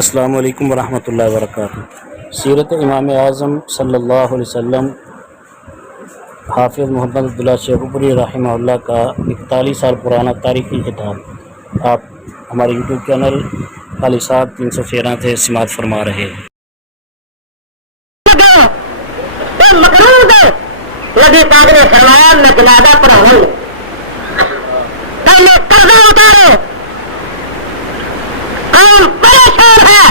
السلام علیکم ورحمۃ اللہ وبرکاتہ۔ سیرت امام اعظم صلی اللہ علیہ وسلم حافظ محمد عبداللہ شیخوپوری رحمہ اللہ کا 41 سال پرانا تاریخی کتاب آپ ہمارے یوٹیوب چینل علی صاحب 313 سے سماعت فرما رہے ہیں۔ نبی پاک نے فرمایا میں جنازہ پڑھاؤں پہلے قرضہ اتارو، قوم پریشان ہے،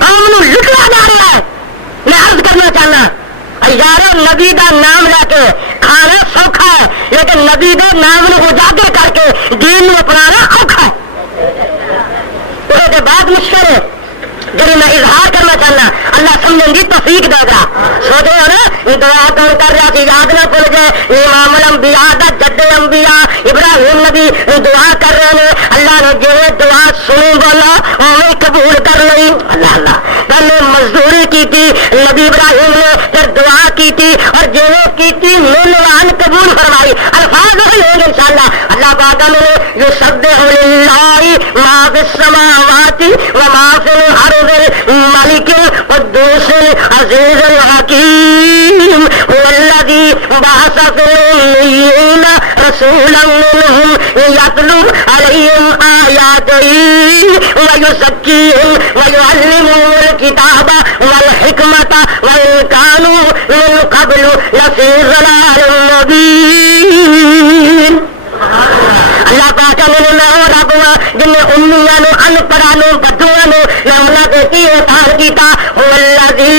قوم نو لٹیا جا رہا ہے۔ میں عرض کرنا چاہنا یارو نبی دا نام لے کے کھانا سوکھا ہے، لیکن نبی دا نام نو اجاگر کر کے دین نو اپنانا اوکھا ہے۔ اس کے بعد مشکل ہے جی میں اظہار کرنا چاہنا، اللہ سمجھنے کی توفیق دے گا۔ سوچے ہو نا دعا کون کر رہا تھی، یاد نہ بھول جائے امام الانبیاء دا جد انبیاء ابراہیم نبی دعا کر رہے ہیں، اللہ نے جو دعا سنی بولا وہ قبول کر لی۔ اللہ اللہ پہلے مزدوری کی تھی نبی ابراہیم نے، پھر دعا کی تھی اور جو کی تھی ملوان قبول فرمائی۔ الفاظ وہی ہوں گے انشاءاللہ۔ اللہ پاک نے یسبح للہ ما فی السماوات وما فی الارض الملک القدوس العزیز الحکیم والذی بعث فی الأمیین رسولا منهم یتلو علیہم آیاتہ ویزکیہم ویعلمہم الکتاب والحکمۃ وإن كانوا من قبل لفی ضلال مبین۔ اللہ پاک نے رب جن امیاں نو ان پڑھاں نو بدھواں نو نامنا دیتی احسان کیتا، والذی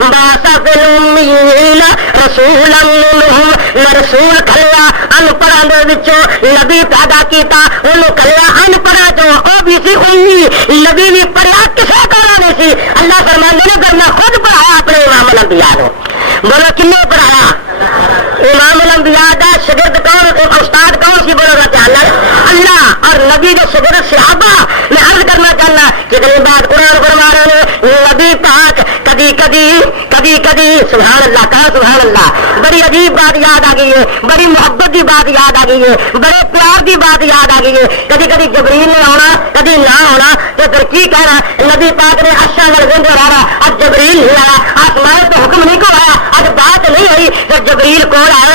بعث فی الامیین رسولا منهم رسول کھلیا ان پڑھاں دے وچوں نبی پیدا کیتا، انہوں کھلیا ان پڑھاں چوں او بھی سی امی، نبی بھی پڑھیا کسے کولوں نہیں سی۔ اللہ فرماندے نے کرنا خود پڑھایا اپنے امام الانبیاء نو۔ بولو کنے پڑھایا؟ امام الانبیاء دا شاگرد کون، استاد کون سی؟ بولو ذرا دھیان نال۔ اللہ اور نبی دے شاگرد صحابہ۔ میں عرض کرنا چاہنا کتنی بات قرآن فرما رہے ہیں نبی پاک کبھی سبحان اللہ کہا سبحان اللہ، بڑی عجیب بات یاد آ گئی ہے، بڑی محبت کی بات یاد آ گئی ہے، بڑے پیار کی بات یاد آ گئی ہے۔ کبھی جبریل نے آنا کبھی نہ آنا تو پھر کی کہنا، نبی پاک نے اچھا لگے رہا اب جبریل نہیں آیا، آسمان تو حکم نہیں کو آیا، اب بات نہیں ہوئی تو جبریل کون آئے،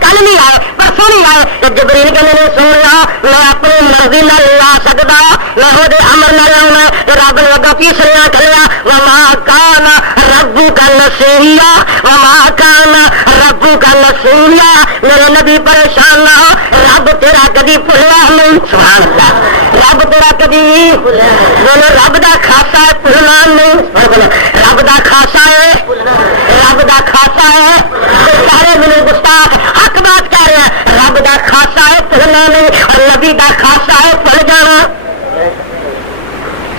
کل نہیں آئے پرسوں نہیں آئے تو جبریل کہ میں نے سن لا میں اپنی مرضی نہ لا سکتا، میں وہ امر نہ لاؤں تو رب نے لگا تیسریا کھلیا وما کان ربو کا نسیا، وما کان ربو کا نسیا، میرے نبی پریشان نہ ہو، رب تیرا کبھی بھولیا نہیں۔ سبحان اللہ، رب تیرا کبھی بولو رب دا خاصا ہے بھولنا نہیں، بولو رب دا خاصا ہے، رب دا خاصا ہے۔ سارے میرے گستاخ حق بات کہہ رہے ہیں، رب دا خاصا ہے بھولنا نہیں اور نبی دا خاصا ہے بھول جانا۔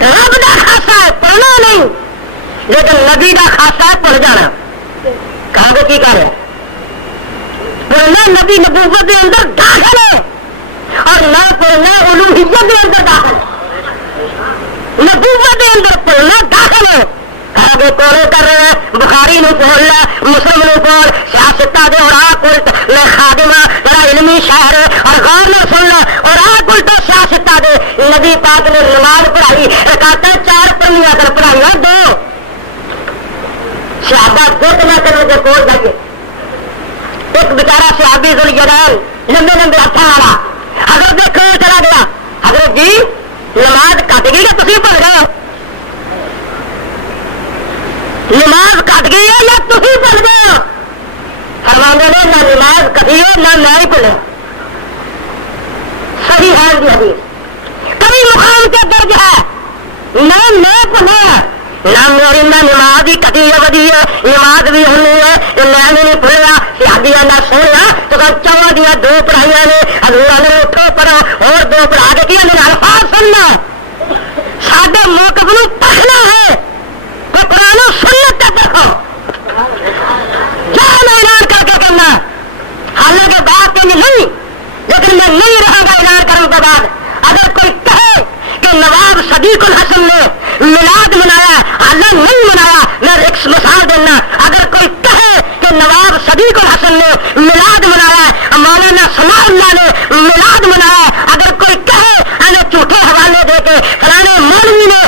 رب دا خاصا ہے بھولنا نہیں لیکن نبی دا خاصا ہے بھول جانا۔ کہاں کو کی کہہ رہے ہیں؟ بولنا نبی نبوت کے اندر داخل ہے اور نہ بولنا الوہیت کے اندر داخل ہے، نبوت کے اندر بولنا داخل ہے۔ آگے کولے کر رہے ہیں بخاری نو بولنا، مسلم نو بول، سیاستہ دے اور آکل میں خادمہ بڑا علمی شہر ہے اور غور نہ سننا اور آکل تو سیاستہ دے نبی پاک نے نماز پڑھائی رکعتیں 4 پڑھنیاں کر پڑھائیاں 2 صحابہ گھٹ نہ کرنے کے کول جائیے۔ ایک بیچارہ صحابی ذوالجلال لمبے لمبے ہاتھوں والا حضرت دیکھو چلا گیا، حضرت جی نماز کٹ گئی ہے تسی پڑھ گئے، نماز کٹ گئی ہے یا تسی پڑھ گئے؟ فرماندے نے نہ نماز کٹی ہے نہ میں ہی پڑھا۔ صحیح ہے جی حدیث، کبھی مقام کے درج ہے نہ میں پڑھا نہ میری نہ نماز ہی کٹی ہے بدی ہے، نماز بھی ہونی ہے میں بھی نہیں پڑھیا۔ شادیاں نہ سننا تو چواں دیا 2 پڑھائیاں نے، اللہ نے اٹھو پڑھو اور 2 پڑھا کے کیا میرے الفاظ سننا، سادے موقف نو پڑھنا ہے تو قرآن و سنت کا دیکھو کیا اعلان کر کے کرنا۔ حالانکہ بات تو نہیں لیکن میں نہیں رہا گا اعلان کرنے کے بعد۔ اگر کوئی کہے کہ نواب صدیق الحسن نے میلاد منایا، اللہ نہیں منایا، میں ایک مثال دینا، اگر کوئی کہے کہ نواب صدیق الحسن نے میلاد منایا، مولانا ثناء اللہ نے میلاد منایا، اگر کوئی کہے ہمیں جھوٹے حوالے دے کے فلانے مولوی نے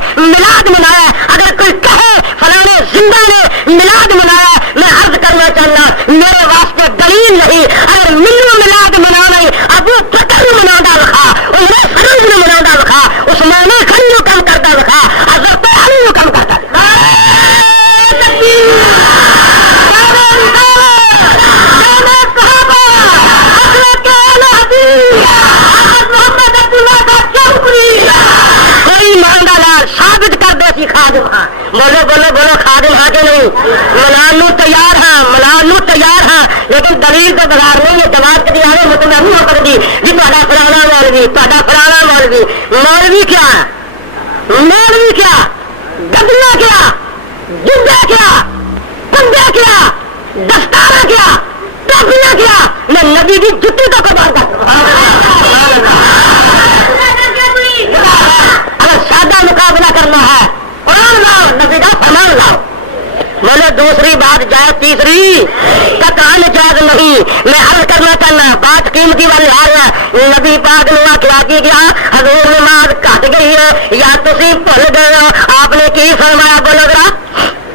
منانو تیار ہاں لیکن دلیل تو بازار نہیں ہے. جماعت کدی آئے مطلب نہیں ہو سکتی جی تا فلانا مولوی مولوی کیا گدلا کیا جبا کیا پنجا کیا دستارا کیا ٹوپیاں کیا میں نبی کی جتی تو قربان کر. اگر سادہ مقابلہ کرنا ہے قرآن لاؤ نبی کا فرمان لاؤ. بولے دوسری بات جائز تیسری قطعاً جائز نہیں. میں عرض کرنا چاہنا بات قیمتی والی آ رہا ہے. نبی پاک نے کیا کی گیا حضور نماز کٹ گئی ہے یا تسی بھول گئے ہو. آپ نے کی فرمایا بولو گا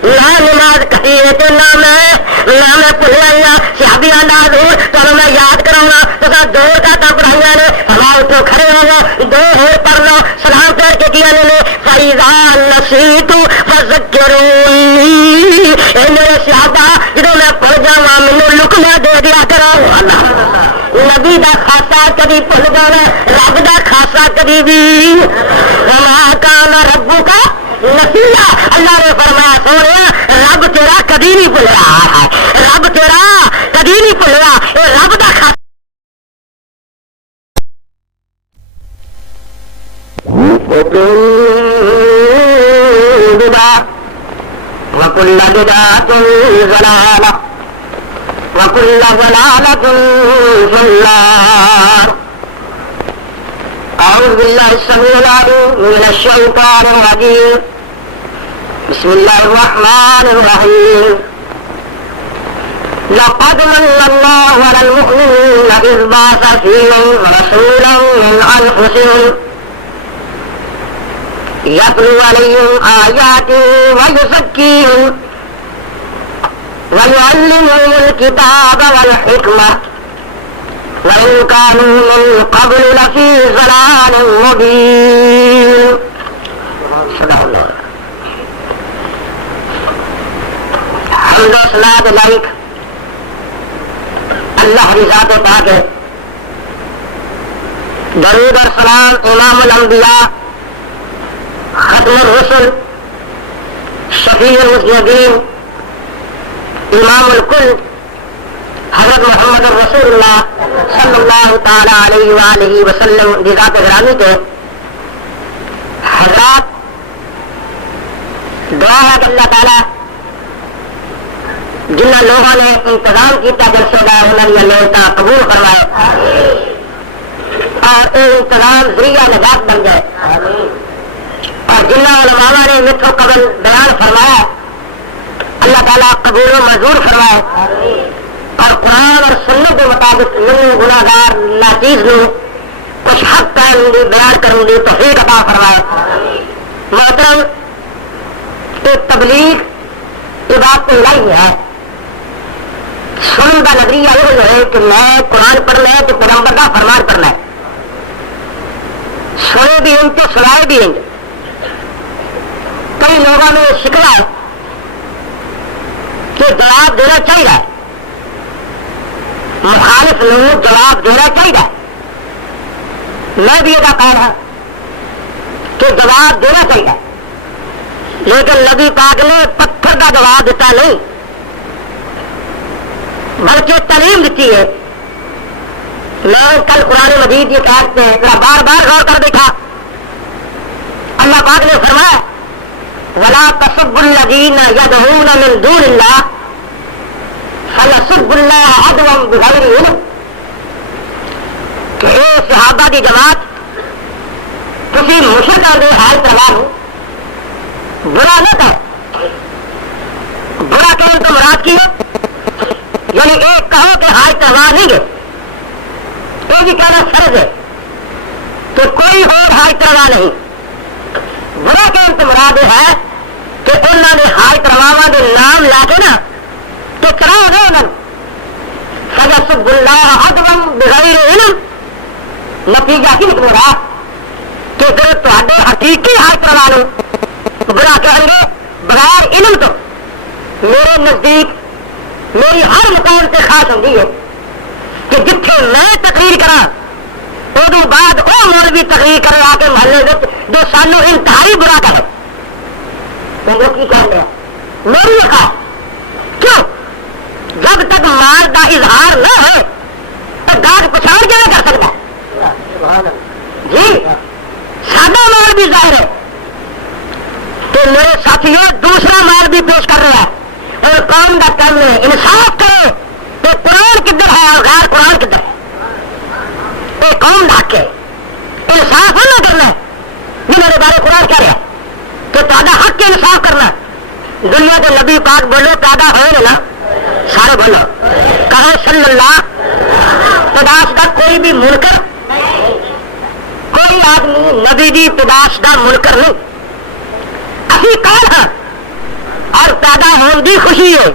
نہ نماز کٹی ہے تو نہ میں بھول آئی ہوں. صحابی آندا حضور چلو میں یاد کراؤں تو دو کا پڑھائیاں نے ہمارا اٹھو کھڑے ہو گئے دو اور پڑھ لو سلام کر کے کیا نے فَإِذَا نَسِيتُ فَذَكِّرُونِي. اے میرے صحابہ جدوں میں پڑھ جاواں مینوں لقمہ دے دیا کرو. نبی دا خاصہ کبھی بھول جانا رب دا خاصہ کبھی بھی وما کان ربک نسیا. اللہ نے فرمایا سویا رب تیرا کبھی نہیں بھولیا رب تیرا کبھی نہیں بھولیا. اے رب دا خاصہ وكل بدعة ضلالة وكل ضلالة في النار. أعوذ بالله السميع العليم من الشيطان الرجيم. بسم الله الرحمن الرحيم. لقد من الله على المؤمنين إذ بعث فيهم رسولا من أنفسهم يتلو عليهم آياته ويزكيهم ويعلمهم الكتاب والحكمة وإن كانوا من قبل لفي ضلال مبين. صدق الله. حمد و صلاۃ علیک اللہ کی ذات پاک ہے. درود اور سلام امام الانبیاء ختم الرسل شفیع المذنبین امام الکل حضرت محمد رسول اللہ صلی اللہ تعالی علیہ وآلہ وسلم کی ذات گرامی کے حضرات. دعا ہے کہ اللہ تعالی جن لوگوں نے انتظام کیا جلسے کا انہوں نے لوگوں قبول کروائے اور یہ انتظام ذریعہ نجات بن جائے. اور جن علماء نے مٹھو قبل بیان فرمایا اللہ تعالیٰ قبول و منظور فرمائے اور قرآن اور سنت کے مطابق من گناہ گار ناچیز نو کچھ حق قائم دی بیان کروں گی توفیق عطا فرمائے. محترم ایک تبلیغ یہ بات تو نہیں ہے. سنن کا نظریہ یہ ہے کہ میں قرآن پڑھنا ہے تو پیغمبر کا فرمان پڑھنا ہے. سنے بھی ان تو سنائے بھی ان. کئی لوگوں نے شکوا ہے کہ جواب دینا چاہیے مخالف لوگ جواب دینا چاہیے. میں بھی یہ کہا ہے کہ جواب دینا چاہیے لیکن نبی پاک نے پتھر کا جواب دیتا نہیں بلکہ تعلیم دیتی ہے. میں کل قرآن مجید یہ کہتے ہیں بار بار غور کر دیکھا. اللہ پاک نے فرمایا ولا تسبوا الذين يدعون من دون الله فيسبوا الله عدوا بغير علم. کہ اے صحابہ دی جماعت کسی مشرکاں دے حال پرواہ ہو برا نہ کرو. برا کہنے تو مراد کی ہے یعنی ایک کہو کہ حال پرواہ نہیں ہے یہ بھی کہنا فرض ہے کہ کوئی اور حال پرواہ نہیں. برا کہنے تو مراد ہے کہ انہوں نے حال پرواہ کے نام لا کے نا تو کرا گئے انہوں فیسب اللہ عدوا بغیر علم. نتیجہ کی نکلے کہ پھر تے حقیقی حال پرواہ لو برا کہیں گے بغیر علم. تو میرے نزدیک میری ہر مقام سے خاص ہوتی ہے کہ جتھے میں تقریر کرا ادو بعد وہ مولوی تقریر کرے آ کے محلے جو سانو انتہائی برا کرے کی کہہ لیا میری خاص ایمان کا اظہار نہ ہے تو گاہک پچھاڑ کے کر سکتا ہے؟ جی سادہ مال بھی ظاہر ہے تو میرے ساتھیوں دوسرا مال بھی پیش کر رہا ہے اور قوم کا کام ہے انصاف کرو تو قرآن کدھر ہے اور غیر قرآن کدھر ہے؟ یہ قوم کا حق ہے، انصاف نہ کرنا ہے جی میرے بارے قرآن کہہ رہا ہے کہ تھوڑا حق کے انصاف کرنا ہے۔ دنیا کے نبی پاک بولو پیدا ہوئے نا سارے بولو کہو صلی اللہ پیداش کا کوئی بھی منکر کوئی آدمی نبی دی پیداش کا منکر نہیں اسی کون ہے اور پیدا ہونے کی خوشی ہے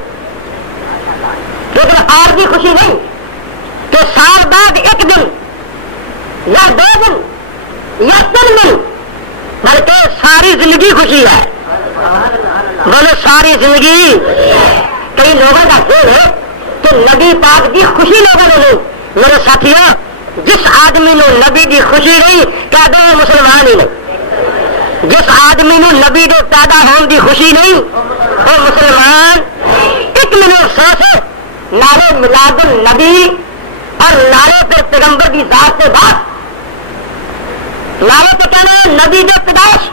لیکن اور بھی خوشی نہیں کہ سال بعد ایک دن یا 2 دن یا 3 دن بلکہ ساری زندگی خوشی ہے بولو ساری زندگی۔ کئی لوگوں کا خیال ہے کہ نبی پاک کی خوشی لوگوں نے نہیں، میرے ساتھیوں جس آدمی نے نبی کی خوشی نہیں کہہ دو مسلمان ہی نہیں، جس آدمی نے نبی کے پیدا ہونے کی خوشی نہیں وہ مسلمان۔ ایک منٹ سوچ نعرے میلاد النبی اور نعرے پر پیغمبر کی ذات سے بات، نعرے پہ کہنا ہے نبی کے پیدائش،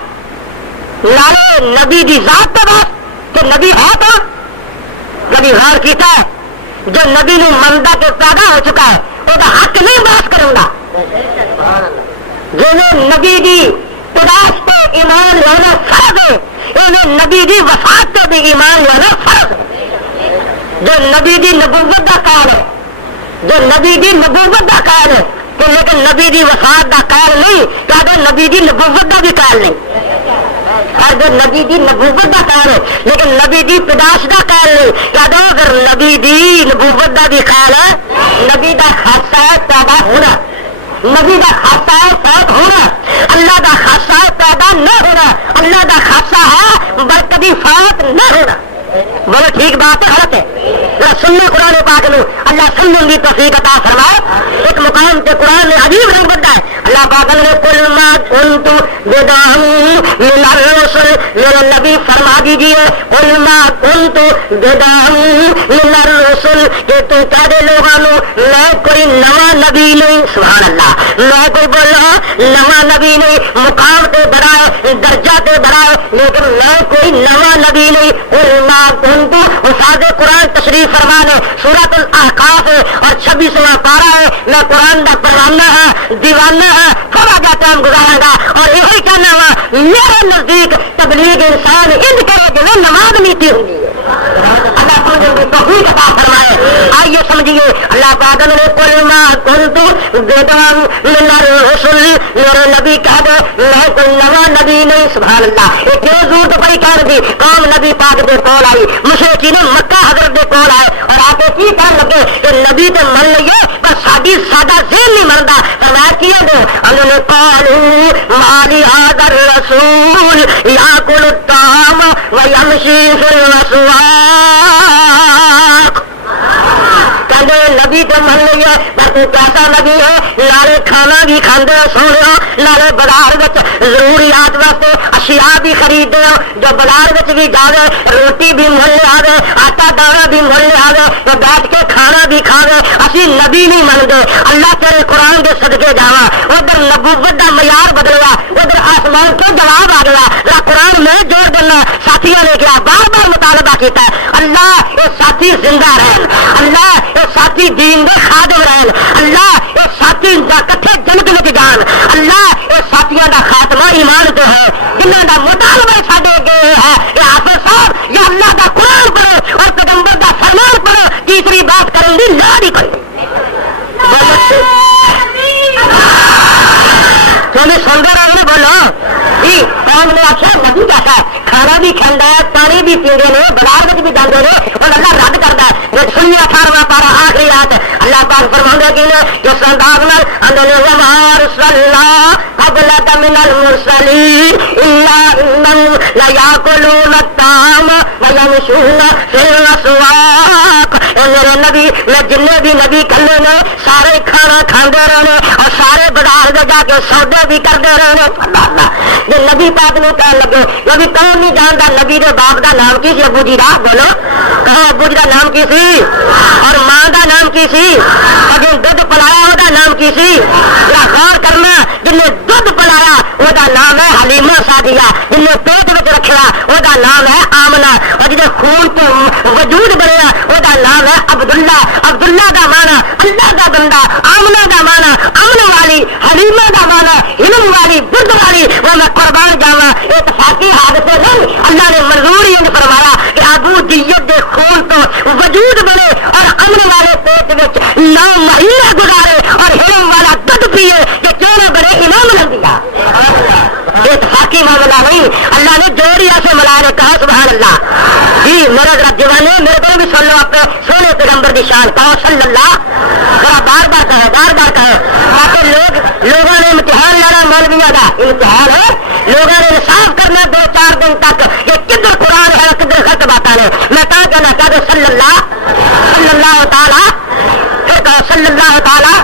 نعرے نبی کی ذات پہ بات کہ نبی ہے تو کبھی غور کیتا ہے جو نبی نے مندا کے پیدا ہو چکا ہے وہ حق نہیں بات کروں گا، جو نبی کی پیدائش پہ ایمان لانا فرض ہے انہیں نبی کی وفات پہ بھی ایمان لانا فرض ہے، جو نبی کی نبوت کا قائل ہے، جو نبی کی نبوت کا قائل ہے کہ لیکن نبی کی وفات کا قائل نہیں کیا تو نبی کی نبوت کا بھی قائل نہیں، اور جو نبی کی نبوت کا قائل ہے لیکن نبی کی پیدائش کا قائل نہیں کیا تو اگر نبی کی نبوت کا بھی قائل ہے نبی کا خاصہ ہے پیدا ہونا، نبی کا خاصہ ہے فوت ہونا، اللہ کا خاصہ ہے پیدا نہ ہونا، اللہ کا خاصہ ہے برکتی فوت نہ ہونا۔ بولو ٹھیک بات ہے غلط ہے؟ سننے قرآن پاک میں اللہ سننے کی توفیق عطا فرمائے۔ ایک مقام کے قرآن میں عجیب رنگ بنتا ہے اللہ پاک نے قل ما كنت بدعا من الرسل، میرے نبی فرما دیجیے قل ما كنت بدعا من الرسل کہ تو کہہ لوگوں میں کوئی نواں نبی نہیں، سبحان اللہ، میں کوئی بولو نواں نبی نہیں، مقام تے بڑا ہے درجہ تے بڑا ہے لیکن میں کوئی نواں نبی نہیں۔ قل ما كنت استاد قرآن تشریف فرما نے سورۃ الاحقاف اور 26واں پارہ ہے میں قرآن کا پروانہ ہے دیوانہ ہے تھوڑا جا ٹائم گزارا گا اور یہی کہنا وا میرے نزدیک تبلیغ انسان ان کرے جو نماز نیتی ہوگی اللہ سمجھے گی توفیق عطا فرمائے۔ آئیے سمجھیے اللہ پاک نے قل ما كنت بدعا من الرسل، میرے نبی کہہ دے میں کوئی نواں نبی نہیں، سبحان اللہ۔ یہ کیوں ضرورت پڑی کہہ دی قوم نبی پاک دے کول آئی، مشرکین مکہ حضرت دے کول آئے اور آ کے کی کہنے لگے کہ نبی تے من لئیے پر ساڈی سادہ ذہن نہیں منتا، فرمایا کیے دو انہوں نے قالوا ما لهذا الرسول يأكل الطعام ويمشي في الأسواق، کہتے نبی تو من لئیے پر تو کیسا نبی ہے نالے کھانا بھی کھاندے ہو سونے ہو نالے بازار وچ ضروریات واسطے اشیاء بھی خریدتے ہو، جو بازار وچ بھی جاوے روٹی بھی مل لے آوے آٹا دانا بھی مل لے آوے تو بیٹھ کے کھانا بھی کھاوے، اسی نبی نہیں منگے۔ اللہ تیرے قرآن کے صدقے جاوا ادھر نبوت کا معیار بدلیا ادھر آسمان کو جواب آ گیا، اللہ قرآن میں جوڑ دینا ساتھیوں نے کیا بار بار مطالبہ کیتا ہے اللہ یہ ساتھی زندہ رہن، اللہ یہ ساتھی دین دے خادم رہن، اللہ یہ ساتھی کٹھے جنت میں جان، اللہ یہ ساتھیوں کا خاتمہ ایمان تو ہے جنہوں کا مطالبہ ساڈے اگے ہے کہ حافظ صاحب یا اللہ کا قرآن پڑھو اور پیغمبر کا فرمان پڑھو، تیسری بات کریں گی لا نہیں کوئی سنگا رہے بولو جی قوم نے آخیا نبی کیسا ہے کھانا بھی کھانا ہے پانی بھی پیندے نے بازار بھی جاتے ہیں اور اللہ رد کرتا ہے۔ سنیا 18واں پارہ آخری رات اللہ پاک فرماؤں کہ جس انداز میں اندر وما رسلنا قبلک من المرسلین الا انہم لیاکلون الطعام ویمشون فی الاسواق، اے میرے نبی میں جننے بھی نبی کھلے نے سارے کھانا کھاندے رہنے اور سارے بازار میں جا کے سودے بھی کرتے رہنے، کہ نبی پاک نے کہنے لگے نبی کون نہیں جانتا نبی کے باپ کا نام کی سی؟ ابو جی کا بولو کہو ابو جی کا نام کی سی اور ماں کا نام کی سی اور جن دودھ پلایا وہ نام کی سی؟ غور کرنا جن نے دودھ پلایا وہ نام ہے حلیمہ سعدیہ جن نے پیٹ میں رکھا وہ نام ہے آمنہ اور جنہیں خون تو وجود بنیا وہ نام ہے عبداللہ عبداللہ کا مانا اللہ کا بندہ آمنہ کا مانا امن والی حلیمہ کا مانا علم والی برد والی وہ میں قربان جاوا اتفاقی حادثے نہیں اللہ نے منظور ہی فرمایا کہ ابو دیت دے خون تو وجود بنے اور امن والے پیٹ میں 9 مہینے گزارے اور علم والا دودھ پیے کہ کیوں نہ بنے امام الانبیاء اتفاقی معاملہ نہیں اللہ نے جوڑ ہی ایسے ملا نے کہا سبحان اللہ جی میرا ذرا جوانے میرے کو بھی سن لو اپنے سونے پیغمبر کی شان کہو صلی اللہ ذرا بار بار کہو تاکہ لوگوں نے امتحان لینا مولویوں کا امتحان ہے لوگوں نے انصاف کرنا 2-4 دن تک یہ کدھر قرآن ہے کدھر غلط باتیں ہیں میں کہا کہنا چاہتا ہوں صلی اللہ تعالی پھر کہو صلی اللہ تعالی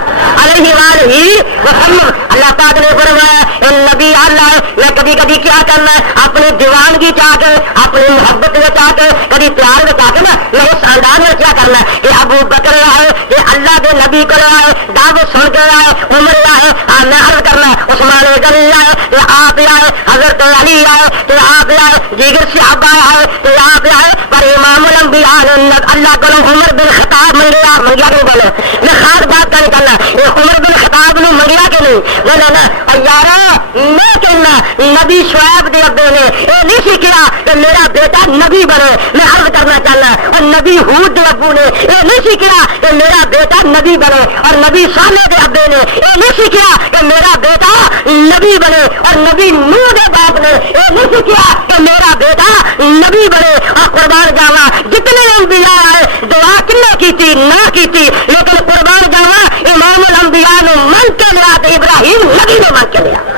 علیہ وآلہ وسلم اللہ پاک نے فرمایا نبی اللہ میں کبھی کبھی کیا کرنا ہے اپنی دیوانگی چاہ کے اپنی محبت میں چاہ کے کبھی پیار میں چاہ کے نا میں اس انداز میں کیا کرنا ہے کہ ابو بکر آئے کہ اللہ کے نبی کو آئے دعوت سن کے آئے عمر آئے میں عرض کرنا عثمان غنی آئے کہ آپ آئے حضرت علی آئے کہ آپ آئے دیگر صحابہ آئے کہ آپ آئے پر امام الانبیاء اللہ کو عمر بن خطاب منگیا نہیں بولو میں خاص بات کا نہیں کرنا یہ عمر بن خطاب نے منگیا کہ نہیں بولو نا اور یارا میں کہنا نبی شعیب دے ابے نے یہ نہیں سیکھا کہ میرا بیٹا نبی بنے میں عرض کرنا چاہنا اور نبی ہود دے ابو نے یہ نہیں سیکھا کہ میرا بیٹا نبی بنے اور نبی صالح دے ابے نے یہ نہیں سیکھا کہ میرا بیٹا نبی بنے اور نبی نوح دے باپ نے یہ نہیں سیکھا کہ میرا بیٹا نبی بنے اور قربان جاوا جتنے انبیاء آئے دعا کنے کی تھی نہ کی تھی لیکن قربان جاوا امام الانبیاء نے من کے لیا تو ابراہیم نبی نے من کے لیا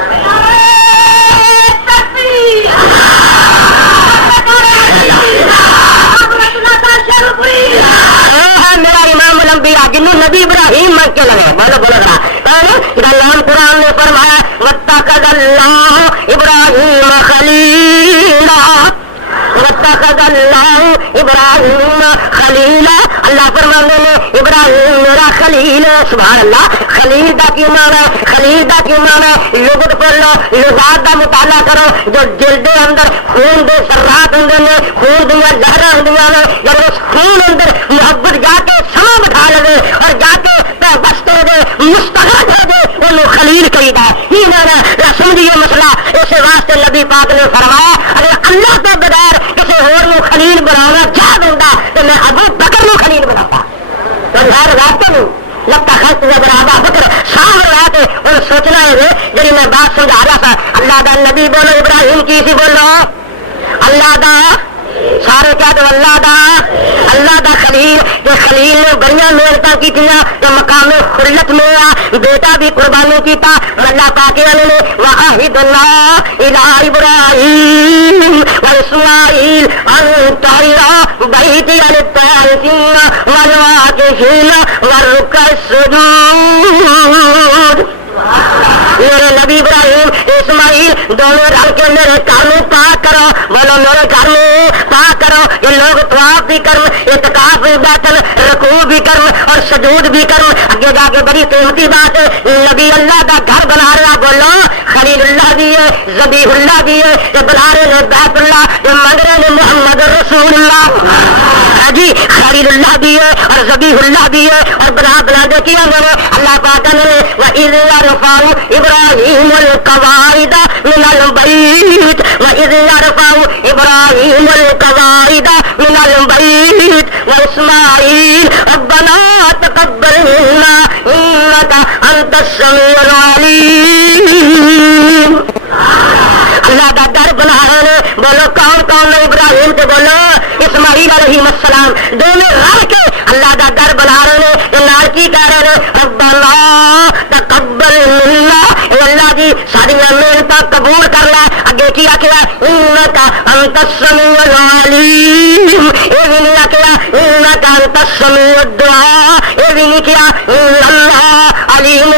میرا امام الانبیاء جنہوں نبی ابراہیم من کے لگے بولو رہا نام قرآن نے فرمایا واتخذ اللہ ابراہیم خلیلا واتخذ اللہ ابراہیم خلیلا اللہ فرمانے نے ابراہیم میرا خلیل سبحان اللہ خلیل دا کی معنی ہے خلیل دا کی معنی ہے لغت پڑھ لو لغات دا مطالعہ کرو جو دل دے اندر خون دے سرات ہوندے نے خون دیا لہراں ہوندیاں نے جب اس خون اندر محبت جا کے سما بٹھا لے اور جا کے بستے دے مستغرق ہو دے انہوں خلیل کہیدا ہے یہ معنی سمجھیے مسئلہ اس واسطے نبی پاک نے فرمایا اگر اللہ کے بغیر کسی اور نو خلیل بنانا چاہ دوندا تو میں ابو بکر نو خلیل بناتا تو ہر رات نو لگتا خرچ برابر بکر صاحب رہا تھے اور سوچنا ہے جی میں بات سمجھا رہا تھا اللہ دا نبی بولو ابراہیم کی سی بولو اللہ دا سارے کیا تو اللہ دا خلیل جو خلیل نے بڑی محنت کی مقام خلت میں بیٹا بھی قربانی کیتا اللہ پاک نے وعہد اللہ الی ابراہیم واسماعیل ان طہرا بیتی للطائفین والعاکفین والرکع السجود میرے نبی ابراہیم اسماعیل دونوں رل کے میرے گھر میں پاک کرو بولو میرے گھر میں پاک کرو یہ لوگ طواف بھی کرن اعتکاف بھی بیٹھن رکوع بھی کرن اور سجود بھی کرن اگے جا کے بڑی قیمتی بات ہے نبی اللہ کا گھر بنا رہا بولو خلیل اللہ بھی ہے ذبیح اللہ بھی ہے یہ بنا رہے ہیں بیت اللہ یہ مانگ رہے ہیں محمد رسول اللہ جی خلیل اللہ بھی ہے اور ذبیح اللہ بھی ہے اور بنا دے کیا گئے اللہ پاک نے وَإِذْ يَرْفَعُ إِبْرَاهِيمُ الْقَوَاعِدَ مِنَ الْبَيْتِ وَإِذْ يَرْفَعُ إِبْرَاهِيمُ الْقَوَاعِدَ مِنَ الْبَيْتِ وَإِسْمَاعِيلُ رَبَّنَا تَقَبَّلْ مِنَّا إِنَّكَ أَنْتَ السَّمِيعُ الْعَلِيمُ اللہ کا در بنا رہے بولو کون کون نے ابراہیم سے بولو اسماعیل علیہ السلام دونوں رل کے اللہ کا در بنا رہے نال کی کہہ رہے ربنا تقبل منا اللہ جی ساری محنت قبول کر لے اگے کی آخیا انک انت السمیع العلیم یہ بھی نہیں آخیا انک انت السمیع الدعاء یہ بھی نہیں کیا اللہ علیم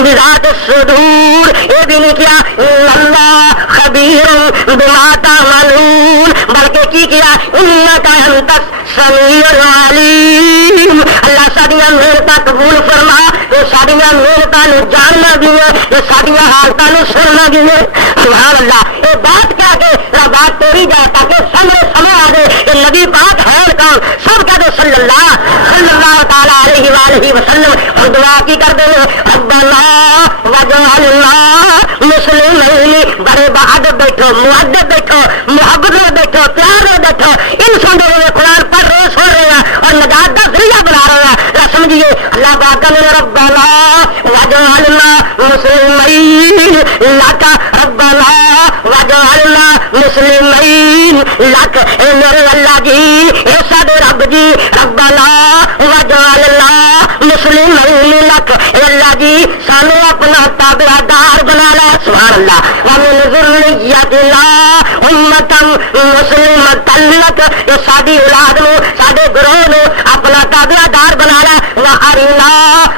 بذات الصدور یہ بھی نہیں کیا اللہ خبیر بصیر بما تعملون، بلکہ کی کیا انک انت السمیع العلیم، اللہ ساڈیاں محنتاں قبول فرما، تو ساڈیاں محنتاں نو جاننا بھی ہے، تو ساڈیاں حالتاں نو سننا بھی ہے۔ سبحان اللہ، یہ بات کیا کہ بات توڑی جائے تاکہ سامنے سمجھ آ جائے کہ نبی پاک ہے کون، سب کہہ دو صلی اللہ تعالی علیہ وآلہ وسلم۔ اور دعا کی کر دیں ربنا وجعلنا مسلمین، بڑے بہادر بیٹھو، مؤدب بیٹھو، محبت میں بیٹھو، پیار میں بیٹھو، ان سننے والے قرآن پڑھ رہے سن رہے ہیں اور نجات کا ذریعہ بنا رہے ہیں، سمجھیے اللہ پاک نے ربنا وجعلنا مسلمین لک، ربنا وجعلنا مسلمین لک، اے میرے اللہ جی، اے ساڈے رب جی، ربنا وجعلنا مسلمین لک، اے اللہ جی سانو اپنا تابعدار بنا لا، سبحان اللہ، ومن ذریتنا امتا مسلمتا لک، اے ساڈی اولاد نو، ساڈے گروہ نو اپنا تابعدار بنا لا، وارنا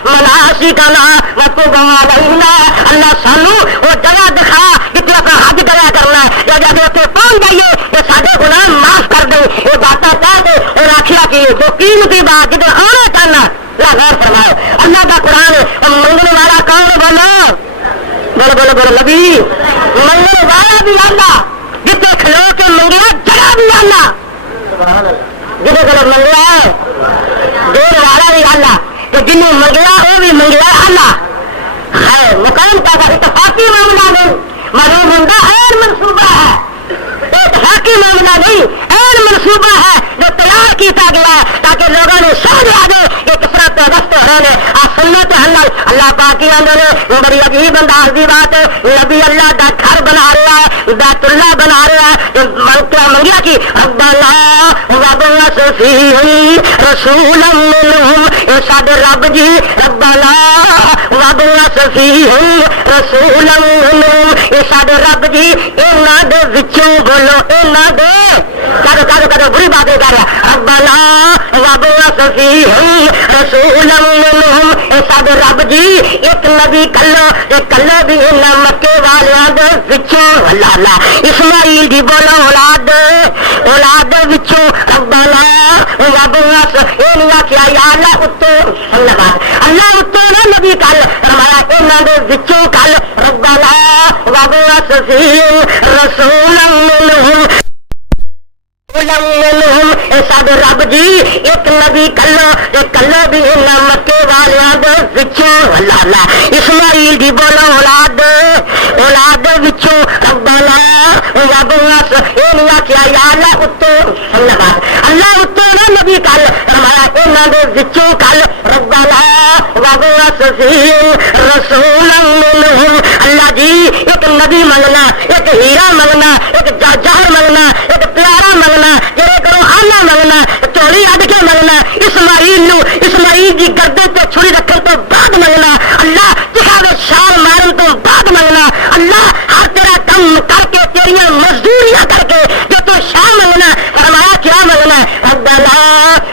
مناسکنا وتب علینا، اللہ سانو وہ جگہ دکھا جتنے اپنا حج کریا کرنا ہے، یا جب اتنے پہنچ جائیے یہ سارے گناہ معاف کر دیں، یہ باتیں کہہ دے اور آخیا کہ جو قیمتی بات جدھر آنا چاہنا اللہ غور فرمائے، اللہ کا قرآن منگنے والا کون بولو بولو بولو بولو نبی، منگنے والا بھی اللہ، جتنے کھلو کے منگیا جگہ بھی اللہ، جتنے کھلو منگیا دین والا بھی اللہ، جنہیں منگیا وہ بھی منگیا اللہ ہے، مقام کا اتفاقی معاملہ نہیں، معلوم ہوتا ہے منصوبہ ہے، اتفاقی معاملہ نہیں، این منصوبہ ہے جو تیار کیا گیا ہے تاکہ لوگوں نے سمجھ آ جائے کہ کس طرح پیوست ہو رہے ہیں سنت اللہ پاک کی نے بڑی عجیب انداز کی بات ہے، نبی اللہ کا گھر بنا رہا ہے، بیت اللہ بنا رہا ہے، منگیا کی ربنا وابعث فیہم رسولا منہم، اے ساڈے رب جی ربنا وابعث فیہم رسولا منہم، اے ساڈے رب جی انہاں دے وچوں بولو، انہاں دے کدو بری باتیں کر رہا، ربنا وابعث فیہم رسولا منہم، اے ساڈے رب جی ایک نبی کلو، ایک کلو بھی انہاں مکے والیاں دے وچوں، اللہ اللہ اسماعیل دی بولو اولاد اولاد وچوں، ربنا وابعث، اے نہیں آخیا یا اللہ اتو، اللہ اتو نا نبی کل فرمایا انہاں دے وچوں کل، ربنا وابعث فیہم رسولا منہم ساڈے رب جی ایک نبی کلو، ایک کلو بھی انہاں مکے والیاں دے وچوں، اللہ اللہ اسماعیل دی بولو اولاد اولاد وچوں، ربنا وابعث، اے نہیں آخیا یا اللہ اتو، اللہ اتو نا نبی کل فرمایا انہاں دے وچوں کل، ربنا وابعث فیہم رسولا منہم، اللہ جی ایک نبی منگنا، ایک ہیرا منگنا، ایک جوہر منگنا، ایک پیارا منگنا، جڑے کرو آنا منگنا، چولی اڈ کے منگنا، اسماعیل کی گردے پہ چھری رکھنے تو بعد منگنا، اللہ چکھاوے شال مارن تو بعد منگنا، اللہ ہر تیرا کم کر کے تیریاں مزدوریاں کر کے جو تو شاہ منگنا، فرمایا کیا منگنا، ربنا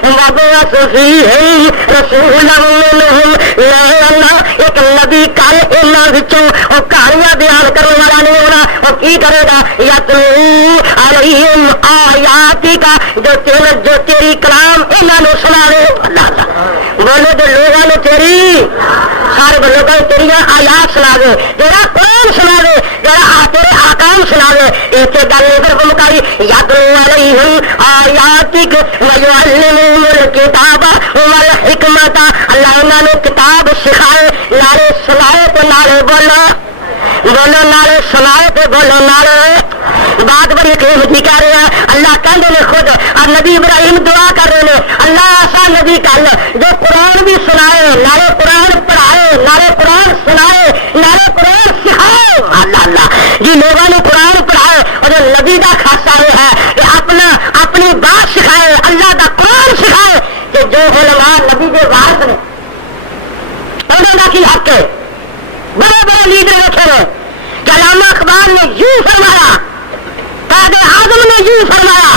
وابعث فیہم رسولا منہم، اللہ ایک نبی کل انہاں وچوں وہ کہانیاں بیان کرنے والا نہیں ہونا، وہ کی کرے گا، یتلو علیہم آیاتک، جو تیری کلام انہاں نو سناوے، اللہ بولو جو لوگوں نے تیری سارے لوگوں نے تیری آیات سناوے، تیرا قرآن سناوے، تیرا تیرے آکام سناوے، ایک گل ادھر کو مکائی، یتلو علیہم آیاتک ویعلمہم الکتاب والحکمت، اللہ انہاں نے کتاب سکھائے، نالے سنائے تو نالے بولو بولو نالے سنائے تو بولو نالے، بات بڑی قیمتی کہہ رہے ہیں، اللہ کہتے ہیں خود، اور نبی ابراہیم دعا کر رہے ہیں، اللہ ایسا نبی کر جو قرآن بھی سنائے، نالے قرآن پڑھائے، نالے قرآن سنائے، نالے قرآن سکھائے، اللہ اللہ جی لوگوں نے قرآن پڑھائے، اور جو نبی کا خاصہ یہ ہے کہ اپنی بات سکھائے، اللہ کا قرآن سکھائے، کہ جو علماء نبی کے وارث نے انہوں کا کی حق ہے، بڑے بڑے لیڈر بیٹھے ہیں، علامہ اقبال نے یوں فرمایا، قائد اعظم نے یوں فرمایا،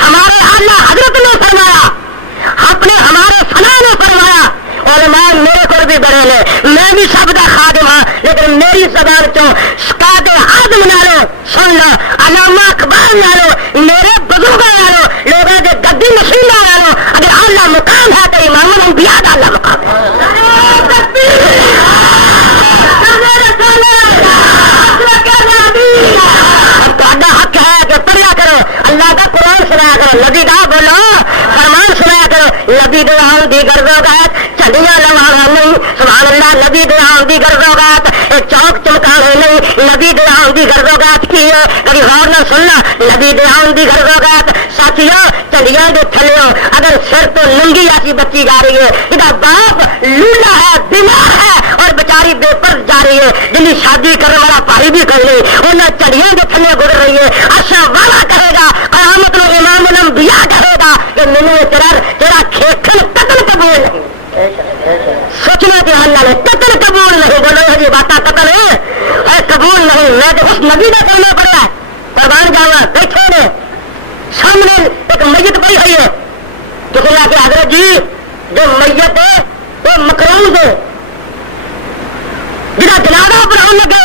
ہمارے اعلیٰ حضرت نے فرمایا، ہمارے فلاں نے فرمایا، علماء میرے کو بھی بڑے نے، میں بھی سب کا خادم ہاں، لیکن میری زبان چوں قائد اعظم نالوں سن لو علامہ اقبال نالو میرے بزرگوں نالو لوگوں کے گدی نشیندہ نالو اگر اعلیٰ مقام ہے تو امام الانبیاء کا اعلیٰ مقام ہے. تہاڈا حق ہے کہ پڑھیا کرو اللہ کا قرآن سنایا کرو نبی کا بولو فرمان سنایا کرو نبی دعاؤں دی گردوں کا چڑیاں لوانا نہیں سبحان اللہ نبی دعاؤں دی گردوں کا چوک چمکانے نہیں نبی دعاؤں دی گردوں کا کی ہے کبھی غور نہ سننا نبی دعاؤں دی گردوں کا ساتھیوں چڑیاں دے تھلیوں اگر سر تو لنگی ایسی بچی جا رہی ہے ادھر باپ لولا ہے بیمار ہے اور بیچاری بے پر جا رہی ہے جن کی شادی کرنے والا پاری بھی کر لی انہیں چڑیاں کے تھلے گزر رہی ہے اچھا والا کہے گا قیامت میں امام الانبیاء کہے گا کہ مینو تیرا کھیکھن قتل قبول نہیں سوچنا کہ اللہ نے قتل قبول نہیں بولو یہ باتیں قتل ہے قبول نہیں میں تو اس نبی کا کرنا پڑا ہے قربان جاوا بیٹھے نے سامنے ایک میت پڑی ہوئی ہے کسی نے کہ حضرت جی جو میت ہے وہ مکروز ہے جہاں جنازہ پڑھاؤ لگا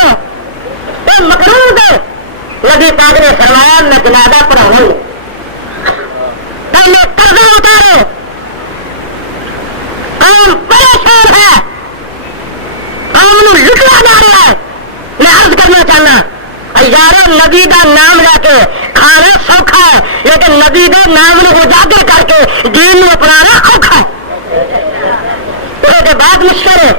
وہ مکروز ہے نبی پاک نے فرمایا میں جنازہ پڑھاؤں پہلے قرضہ اتارو قوم پریشان ہے قوم نو لٹیا جا رہا ہے میں عرض کرنا چاہنا یارو نبی دا نام لے کے کھانا سوکھا ہے لیکن نبی دے نام نو اجاگر کر کے دین نو اپنانا اوکھا ہے اس کے بعد مشکل ہے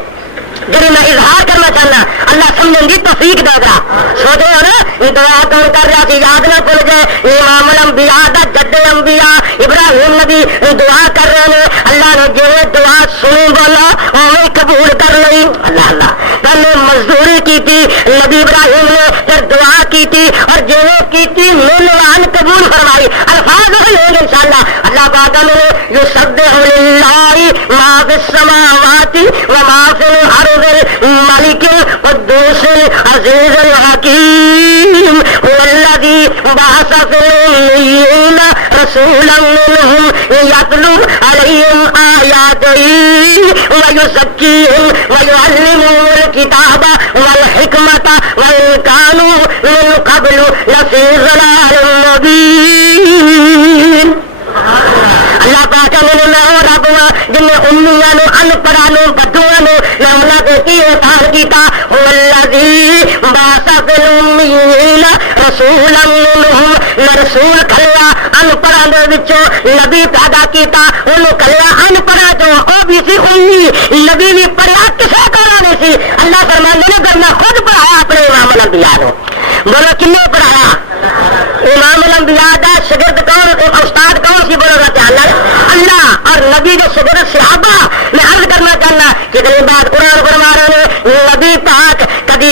جی میں اظہار کرنا چاہنا اللہ سمجھنے کی توفیق دے گا سوچے ہو نا دعا کون کر رہا تھی یاد نہ بھول جائے امام الانبیاء دا جد انبیاء ابراہیم نبی دعا کر رہے ہیں اللہ نے جو دعا سنی بولا وہ قبول کر لی اللہ اللہ پہلے مزدوری کی تھی نبی ابراہیم نے پھر دعا کی تھی اور جو کی تھی ملوان قبول فرمائی الفاظ وہی ہوں گے انشاءاللہ اللہ پاک نے یسبح للہ ما فی السماوات وما فی الارض الملك القدوس العزيز الحكيم هو الذي بعث في الأميين رسولا منهم يتلو عليهم آياته ويزكيهم ويعلمهم الكتاب والحكمة وإن كانوا من قبل لفي ضلال مبين. اللہ پاک نے رب جن امیاں نو ان پڑھاں نو بدھواں نو اللہ کے کی احسان کیتا والذی بعث فی الامیین رسولا منہم رسول کھلیا ان پڑھاں دے وچوں نبی پیدا کیتا انہوں کھلیا ان پڑھا جو او بھی سی امی نبی بھی پڑھا کسے کرا نہیں سی اللہ فرماندے نے کرنا خود پڑھایا اپنے امام الانبیاء کو بولو کنے پڑھایا امام الانبیاء دا شاگرد کون استاد کون سی بولو اللہ اور نبی کے شاگرد صحابہ میں عرض کرنا چاہنا کتنی بات قرآن فرما رہے ہیں نبی پاک کبھی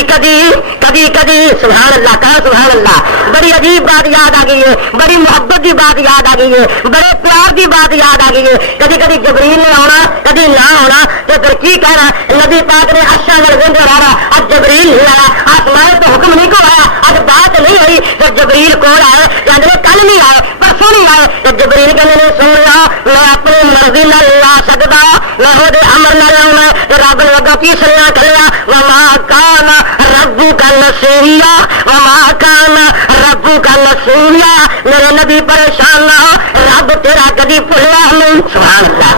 سبحان اللہ کہا سبحان اللہ بڑی عجیب بات یاد آ گئی ہے بڑی محبت کی بات یاد آ گئی ہے بڑے پیار کی بات یاد آ گئی ہے کبھی جبریل نے آنا کبھی نہ آنا تو پھر کی کہنا نبی پاک نے اچھا گنج رہا اب جبریل نہیں آیا آسمان تو حکم نہیں کو آیا اب بات نہیں ہوئی تو جبریل کون آئے یعنی کل نہیں آئے پرسوں نہیں آئے تو جبریل کے نے سن لیا میں اپنی مرضی نہ لا سکتا میں وہ امر نہ لاؤں تو رب نے اگا تیسرا کھلیا وما کان ربو کا نسیا وما کان ربو کا نسیا میرے نبی پریشان نہ ہو رب تیرا کبھی بھولیا نہیں سبحان اللہ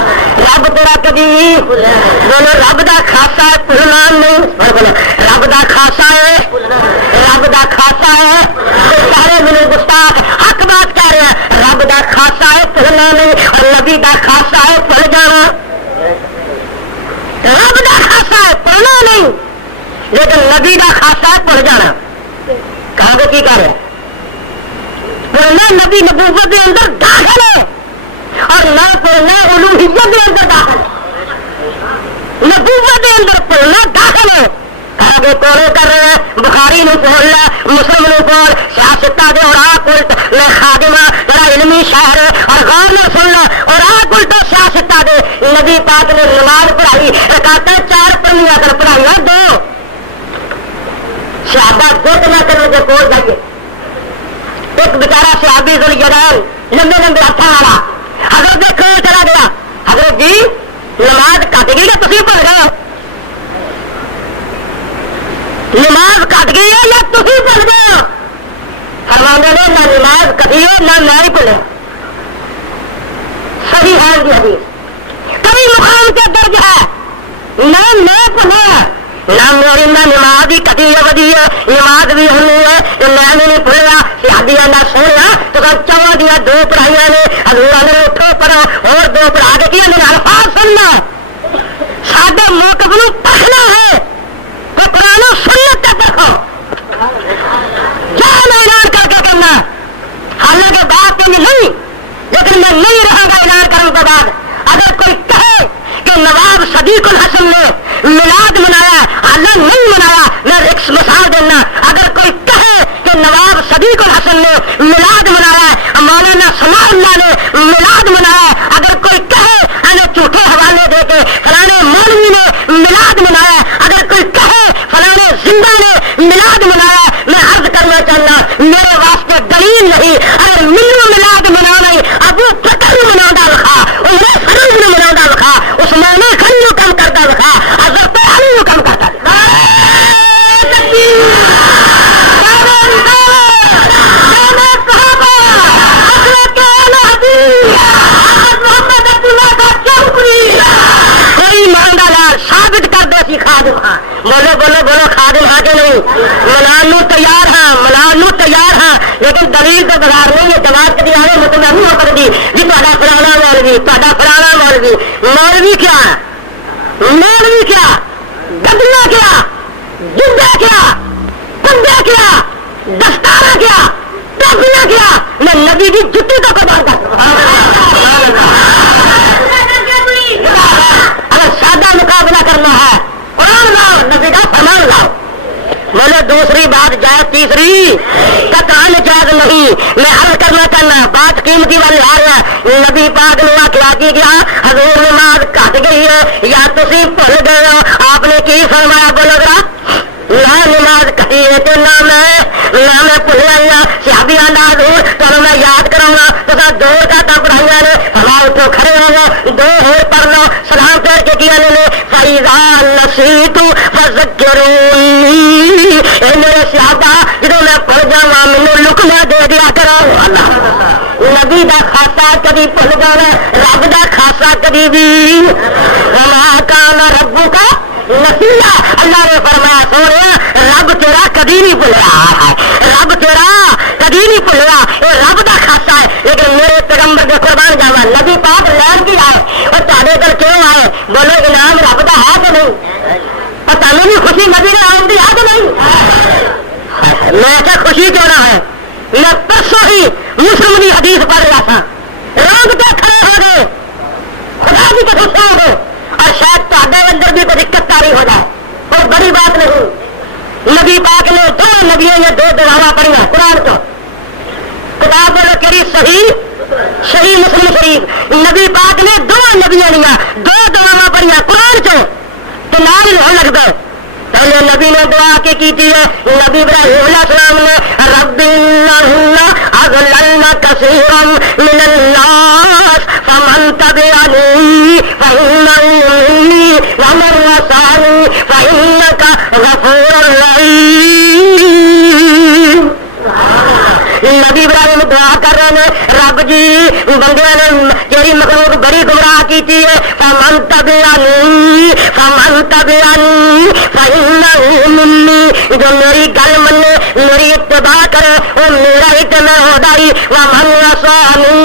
رب تیرا کبھی بولو رب دا خاصا ہے بھولنا نہیں بولو رب دا خاصا ہے رب دا خاصا ہے سارے میرے گستاخ حق بات کہہ رہے ہیں رب دا خاصا ہے بھولنا نہیں اور نبی دا خاصا ہے بھول جانا رب دا خاصا ہے بھولنا نہیں لیکن نبی دا خاصا ہے بھول جانا کہاں کو کی کہہ رہے ہیں پڑھنا نبی نبوت کے اندر داخل ہے اور نہ پڑھنا الوہیت کے اندر داخل ہے نبوت کے اندر پڑھنا داخل ہے آگے کولے کر رہے ہیں بخاری نے پڑھ لیا مسلم نے پڑھ سیاستہ دے اور آپ میں خادمہ ذرا علمی شہر ہے اور غور نے سننا اور آپ الٹا سیاستہ دے نبی پاک نے نماز پڑھائی رکعتیں 4 پڑھنی اگر پڑھائیاں 2 صحابہ گوت نہ کرنے کے کول جائیے ایک بیچارہ صحابی ذوالجلال لمبے لمبے ہاتھوں والا حضرت دیکھو چلا گیا حضرت جی نماز کٹ گئی ہے تسی پڑھ گئے نماز کٹ گئی ہے یا تسی پڑھ گئے فرمانے نے نہ نماز کبھی ہو نہ میری بھولے. صحیح ہے جی حدیث. کبھی مقام کے درج ہے نہ میں پڑھا نہ میری نہ نماز بھی کبھی ودی ہے. نماز بھی ہونی ہے میں بھی نہیں بھولیا. شادیاں نہ سونا تو چوا دیا دو پڑھائیاں نے حضور نے اٹھو پڑھو اور دو پڑھا کے کیا میرے الفاظ سننا. ساڈے موقف نو پڑھنا ہے تو قرآن و سنت تک دیکھو کیا اعلان کر کے کرنا. حالانکہ بات تو نہیں لیکن میں نہیں رہا گا اعلان کرنے کے بعد. اگر کوئی کہے کہ نواب صدیق الحسن نے میلاد منایا اللہ نہیں منایا میں ایک مثال دینا. اگر کوئی کہے کہ نواب صدیق الحسن نے میلاد منایا مولانا ثناء اللہ نے میلاد منایا. اگر کوئی کہے ہمیں جھوٹے حوالے دے کے فلانے مولوی نے میلاد منایا. اگر کوئی کہے فلانے زندہ نے میلاد منایا میں عرض کرنا چاہنا میرے واسطے دلیل نہیں. اگر ملو میلاد منانا ابو بکر نے منادا لکھا عمر فاروق نے منادا لکھا عثمان غنی نے کم کرتا لکھا حضرت علی نے کم کرتا لکھا. ثابت کر دے سی خادم ہاں. بولو بولو بولو خادم ہاں کہ نہیں. منانو تیار ہاں منانو تیار ہاں لیکن دلیل تو بازار نہیں ہے. جماعت کی آئے مطلب نہیں ہو کر دی جی تا فلانا مولوی تا فلانا مولوی. مولوی کیا مولوی کیا گدیا کیا جدہ کیا کنڈے کیا دستارہ کیا ٹوپیاں کیا میں نبی کی جتی تو قربان کر. اگر سادہ مقابلہ کرنا ہے قرآن لاؤ نبی کا فرمان لاؤ. بولو دوسری بات جائز تیسری قطعاً جائز نہیں. میں عرض کرنا چاہنا بات قیمتی والی آ رہا نبی پاک نے کیا کی گیا حضور نماز کٹ گئی ہے یا تسی بھول گئے ہو. آپ نے کی فرمایا بولو گا نہ نماز کٹی ہے تو نہ میں بھول آئی ہوں. صحابی آندا حضور چلو میں یاد کراؤں گا تو دو رکعتاں پڑھائیاں نے ہمارے اٹھو کھڑے ہو گئے دو اور پڑھ لو سلام پھیر کے کیا نے فَإِذَا نَسِيتُ فَذَكِّرُونِي. اے میرے صحابہ جدوں میں پڑھ جاواں مینوں لقمہ دے دیا کرو. اللہ نبی دا خاصہ کبھی بھول جانا رب دا خاصہ کبھی بھی وَمَا كَانَ رَبُّكَ نسیہ. اللہ نے فرمایا سونے رب تیرا کبھی نہیں بھولیا رب تیرا کبھی نہیں بھولیا. یہ رب دا خاصہ ہے. لیکن میرے پیغمبر کے قربان جاوا نبی پاک لین کی آئے اور تھوڑے کر کیوں آئے بولو انعام رب دا ہے کہ نہیں. اور تمہیں بھی خوشی نبی نے آؤں دی ہے کہ نہیں. میں کیا خوشی کیوں نہ ہے. میں پرسوں ہی مسلم کی حدیث پڑھ رہا تھا رنگ کے کھڑے ہو گئے خدا کی قسم سے ہو گئے اور شاید تھوڑے اندر بھی کوئی دقت تاری ہو جائے. اور بڑی بات نہیں نبی پاک نے دو نبیوں نے دو دعاواں پڑھیا قرآن کو کتاب بولو کہڑی صحیح مسلم شریف. نبی پاک نے دو نبیوں لیا دو دعاواں پڑھیا قرآن چو تو نام ہی ہو لگ گئے. پہلے نبی نے دعا کے کی تھی نبی ابراہیم علیہ السلام نے رب انہن اضللن کثیرا من الناس فمن تبعنی فانہ منی ومن عصانی فانک غفور رحیم. نبی ابراہیم دعا کر رہے ہیں رب جی بندے نے تیری مخلوق بڑی گمراہ کی تھی فمن تبعنی فإنہ منی. جو میری گل منے میری اتباع کرے وہ میرا ہی تے میں ہودائی. ومن عصانی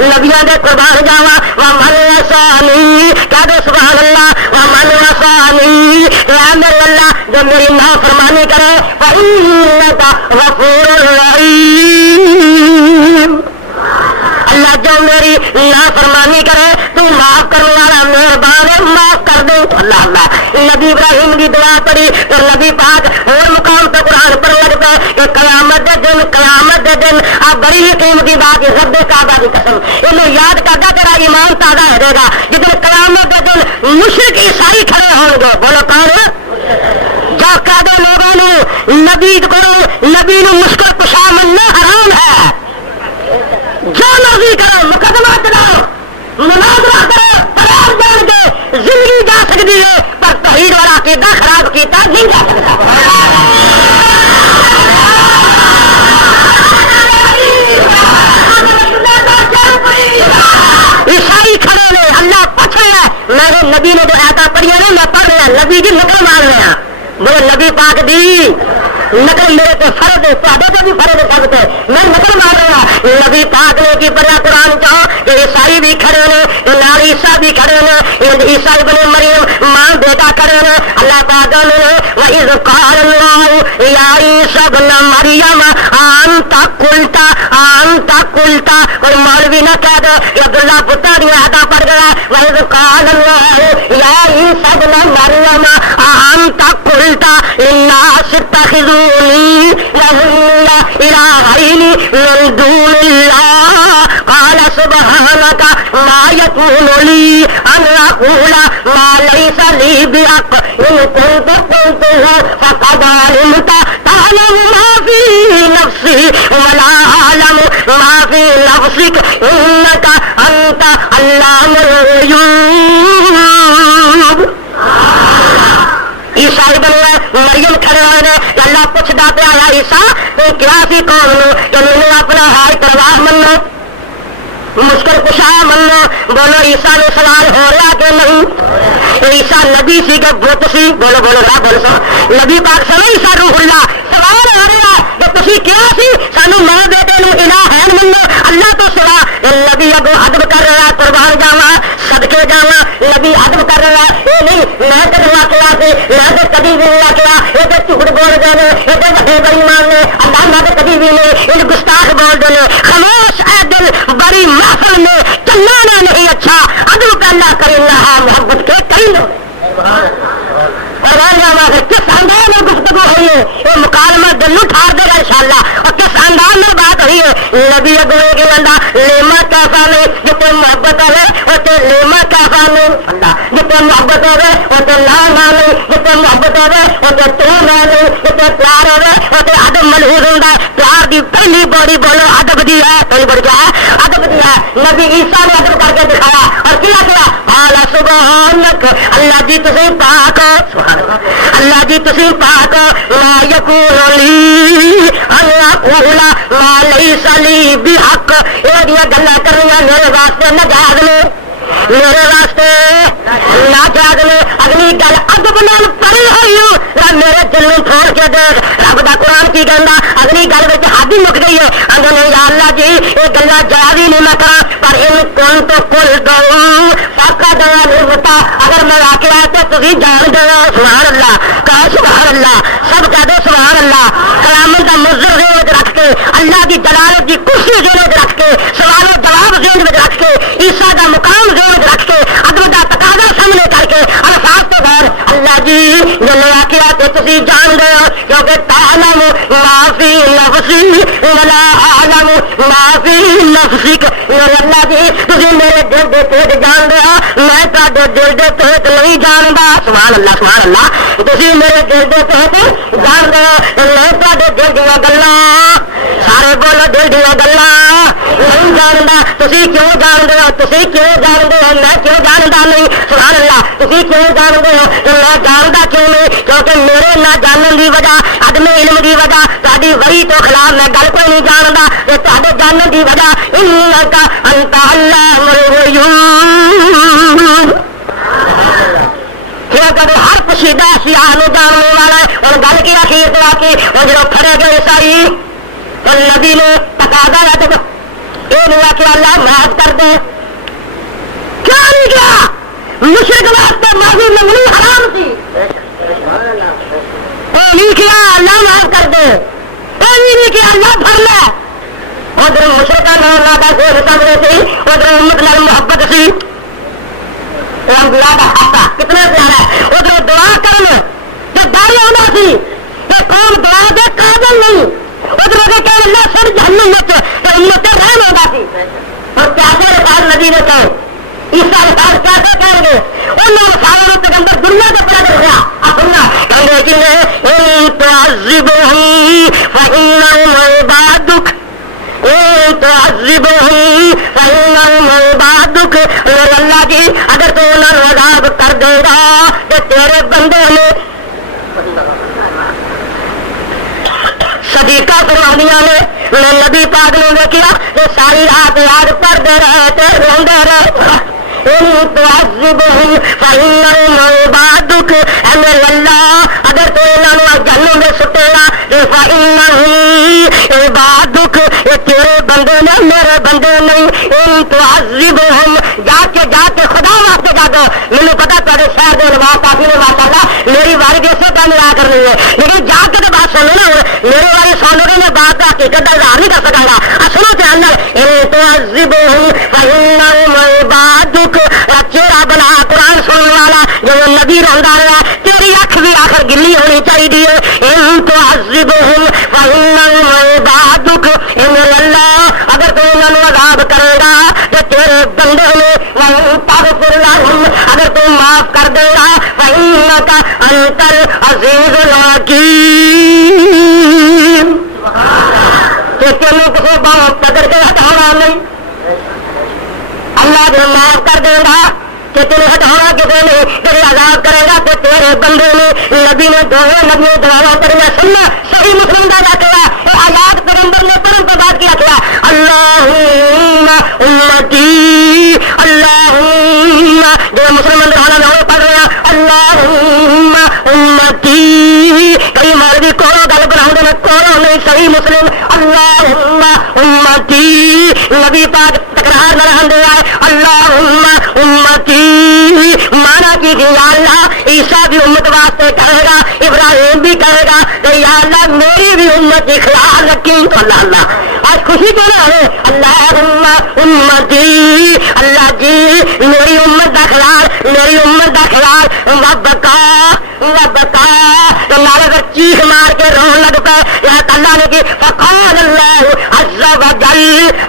نبیوں دے قربان جاوا ومن عصانی کہہ دو سبحان اللہ. ومن عصانی اے میرے اللہ جو میری نافرمانی کرے فإنک غفور رحیم. اللہ جو میری نافرمانی کرے تو معاف کرنے والا مہربان ہے معاف کر دے. اللہ اللہ نبی ابراہیم کی دعا پڑھی تو نبی پاک اور مقام پہ قرآن پر لگتا ہے کہ قیامت دے دن آپ بڑی ہی قیمتی بات ہے رب کعبہ کی قسم انہیں یاد کرتا تیرا ایمان تازہ ہو جائے گا. جتنے قیامت دے دن مشرک عیسائی کھڑے ہوں گے بولو کون جو کہہ دو لوگوں نے نبی کرو نبی نے مشکل کشا مننا حرام ہے. جو مرضی کرو مقدمہ چلاؤ مناظرہ کرو قرار جان کے زندگی جا سکتی ہے پر توحید والا عقیدہ خراب کیتا نہیں جا سکتا. پڑھیا نے میں پڑھ رہا نبی کی نقل مار رہا بولے نبی پاک دی نقل میرے کو فرض ہے تو بھی فرض ہے سب کو میں نقل مار رہا نبی پاک نے کی پڑھا قرآن چاہو کہ عیسائی بھی کھڑے ہیں نال عیسیٰ بھی کھڑے ہیں عیسیٰ ابن مریم ماں بیٹا کھڑے ہیں اللہ پاک نے وَإِذْ قَالَ اللَّهُ يَا عِيسَى ابْنَ مَرْيَمَ أَنْتَ قُلْتَ کوئی مولوی نہ کہہ دے کہ عبداللہ پتر یہ ادا پڑ گیا وَإِذْ قَالَ اللَّهُ يَا عِيسَى ابْنَ مَرْيَمَ أَنْتَ قُلْتَ لِلنَّاسِ اتَّخِذُونِي وَأُمِّيَ إِلَٰهَيْنِ مِن دُونِ اللَّهِ قَالَ سُبْحَانَكَ مَا يَكُونُ لِي أَنْ أَقُولَ مَا لَيْسَ لِي بِحَقٍّ إِن كُنتُ قُلْتُهُ فَقَدْ عَلِمْتَ تَعْلَمُ مَا فِي نَفْسِي وَلَا أَعْلَمُ مَا فِي نَفْسِكَ إِنَّكَ أَنْتَ عَلَّامُ الْغُيُوبِ عیسیٰ ابن مریم کھڑے ہوئے نے اللہ پوچھتا پیا یا عیسیٰ تو کیا سی قوم نو کہ مینوں اپنا حال پرواہ منو مشکل کشا منو بولو عیسیٰ نے سوال ہو رہا کہ نہیں عیسیٰ نبی سی کہ بت سی بولو بولو نہ بول سو نبی پاک سمے عیسیٰ روح اللہ سوال ہو رہا کہ تسی کیا سی سانو ماں بیٹے نو الہ ہے منو اللہ تو سوا نبی اگو ادب کر رہا قربان جاواں صدقے جاواں نبی ادب کر رہا یہ نہیں میں تے واقعہ سے میں تے کبھی بھی نہیں آخیا یہ تے جھوٹ بول دے نے یہ تے وڈے بے ایمان نے اللہ میں تے کبھی بھی نہیں ان گستاخ بول دے نے خاموش اے دل بڑی محفل میں چلانا نہیں اچھا ادب کرنا کرنا ہے محبت کے کئی لو کس انداز میں گفتگو ہوئی ہے یہ مکالمہ دل ٹھار دے گا انشاءاللہ اور کس انداز میں بات ہوئی ہے نبی اگوے کے بندہ لیما کیسا نہیں جتنے محبت ہے وہ تو لیما کیسا نہیں جتنے محبت ہے وہ تو لا نہیں جتنے محبت ہے وہ تو نہیں جتنے پیار ہے وہ تو ادب ملحوظ ہوں پیار کی پہلی بوڑی بولو ادب دی ہے پہلی بڑی کیا ہے ادب دی ہے نبی عیسیٰ نے ادب کر کے دکھایا اور کیا کیا اعلیٰ سبحانک اللہ جی تسی پاک اللہ جی تسی پاک ما یکون لی ان اقول ما لیس لی بحق یہ گلا کرنیاں میرے واسطے ناجائز نے میرے واسطے ناجائز نے اگلی گل ادب نال پڑھی ہوئی ہوں میرے دل میں چھوڑ کے دیکھ رب دا قرآن کی کہندا اگلی گل وچ حد ہی مک گئی ہے اندر نے یا اللہ جی یہ گلا جائز ہی نہیں میں کہاں پر ان کون تو کل دو فاقا دوا نہیں ہوتا اگر میں واقعہ تو تسی جان دو سبحان اللہ کہا سبحان اللہ سب کہہ دو سبحان اللہ کلام کا مضر ذہن میں رکھ کے اللہ کی جلالت کی کرسی ذہن میں رکھ کے سوال و جواب ذہن میں رکھ کے عیسیٰ کا مقام ذہن میں رکھ کے ادب کا تقاضا سامنے کر کے الفاظ کے بعد اللہ جی جو واقعہ تو تسی جان دو کیونکہ تعلم ما فی نفسی ولا اعلم ما فی نفسک اللہ جی تسی میرے دل دے پیٹ جان دو میں تہاڈے دل دے پیٹ نہیں جاندا سبحان اللہ تسی میرے دل دے پیٹ جان دو میں تہاڈے دل دیاں گلاں سارے بولو دل دیاں گلاں نہیں جاندا تسی کیوں جاندے ہو تسی کیوں جاندے ہو میں کیوں جاندا نہیں سبحان اللہ تسی کیوں جاندے ہو کہ میں جاندا کیوں نہیں کیونکہ میرے نہ جانن دی وجہ عدم علم دی وجہ تہاڈی وحی تو خلاف میں گل کوئی نہیں جاندا تے تہاڈے جانن دی وجہ انک انت علام الغیوب کیونکہ ہر پوشیدہ اشیاء نو جاننے والا ہے اور گل کی اخیر تو آ کے وہ جب کھڑے گئے عیسائی تو نبی نے تقاضا ہے تو یہ نہیں کہ اللہ معاف کر دے کیا نہیں کیا مشرک واسطے معافی منگنی حرام تھی یہ نہیں کیا اللہ معاف کر دے یہ نہیں کیا اللہ بھر لے ادھر مشرکہ نہ دس سامنے تھی ادھر امت نال محبت سی انبیاء کا حصہ کتنا پیارا ہے ادھر دعا کرنا جو ڈر ہونا سی کہ قوم دعا دے قابل نہیں ادھر کہ اللہ سر جہنم وچ تے امت رحم ہوگا سی اور کیسے رسال نبی نے کہے عیسیٰ رسال کیسے کہیں گے انہوں رسالوں پیغمبر دنیا کے پیدا ہوا اب سننا کہیں گے کہ ان تعذبهم فإنهم عبادك ان تعذبهم فإنهم عبادك اللہ جی اگر تو انہوں نے عذاب کر دے گا تو تیرے بندے نے صدیقہ فرمانیاں نے میں نبی پاک نے دیکھا کہ ساری رات یاد پڑھتے رہے تھے روندے رہے ان تعذبهم فإنهم ان تعذبهم فإنهم عبادك. چہرہ بنا قرآن سننے والا جو نبی رہندا رہا تیری اکھ بھی آخر گلی ہونی چاہیے. ان تعذبهم فإنهم عبادك. ان اللہ اگر تو انہوں نے عذاب کرے گا تو تیرے بندے نے وَإِن تَغْفِرْ لَهُمْ اگر تو معاف کر دے گا فإنك أنت العزيز الحكيم. کہ تینوں کسی بات قدر کے ہٹانا نہیں. اللہ جو معاف کر دے گا کہ تیرے ہٹانا کسی نے تیرے عذاب کرے گا تو تیرے بندے نے نبی نے دعا کرنا سننا. صحیح مسلم کا واقعہ آیات پیغمبر نے پڑھنے کے بعد کیا کیا اللہم امتی اللہم جو مسلمان رہنا میں پڑھ رہا اللہم امتی. کئی مولوی کولو گل بنا دے کولو نہیں صحیح مسلم اللہم امتی. نبی پاک تکرار نہ رہن دے آئے اللہم امتی مانا کی یا اللہ عیسیٰ بھی امت واسطے کہے گا ابراہیم بھی کہے گا کہ یا اللہ میری بھی امت کی خیال رکھی. تو اللہ اللہ آج خوشی کیوں نہ ہے اللہم امتی اللہ جی میری امت کا خیال میری امت کا خیال وبکا وبکا. تو نارے پر چیخ مار کے رون لگ پہ یا اللہ نے کی فقال اللہ عز و جل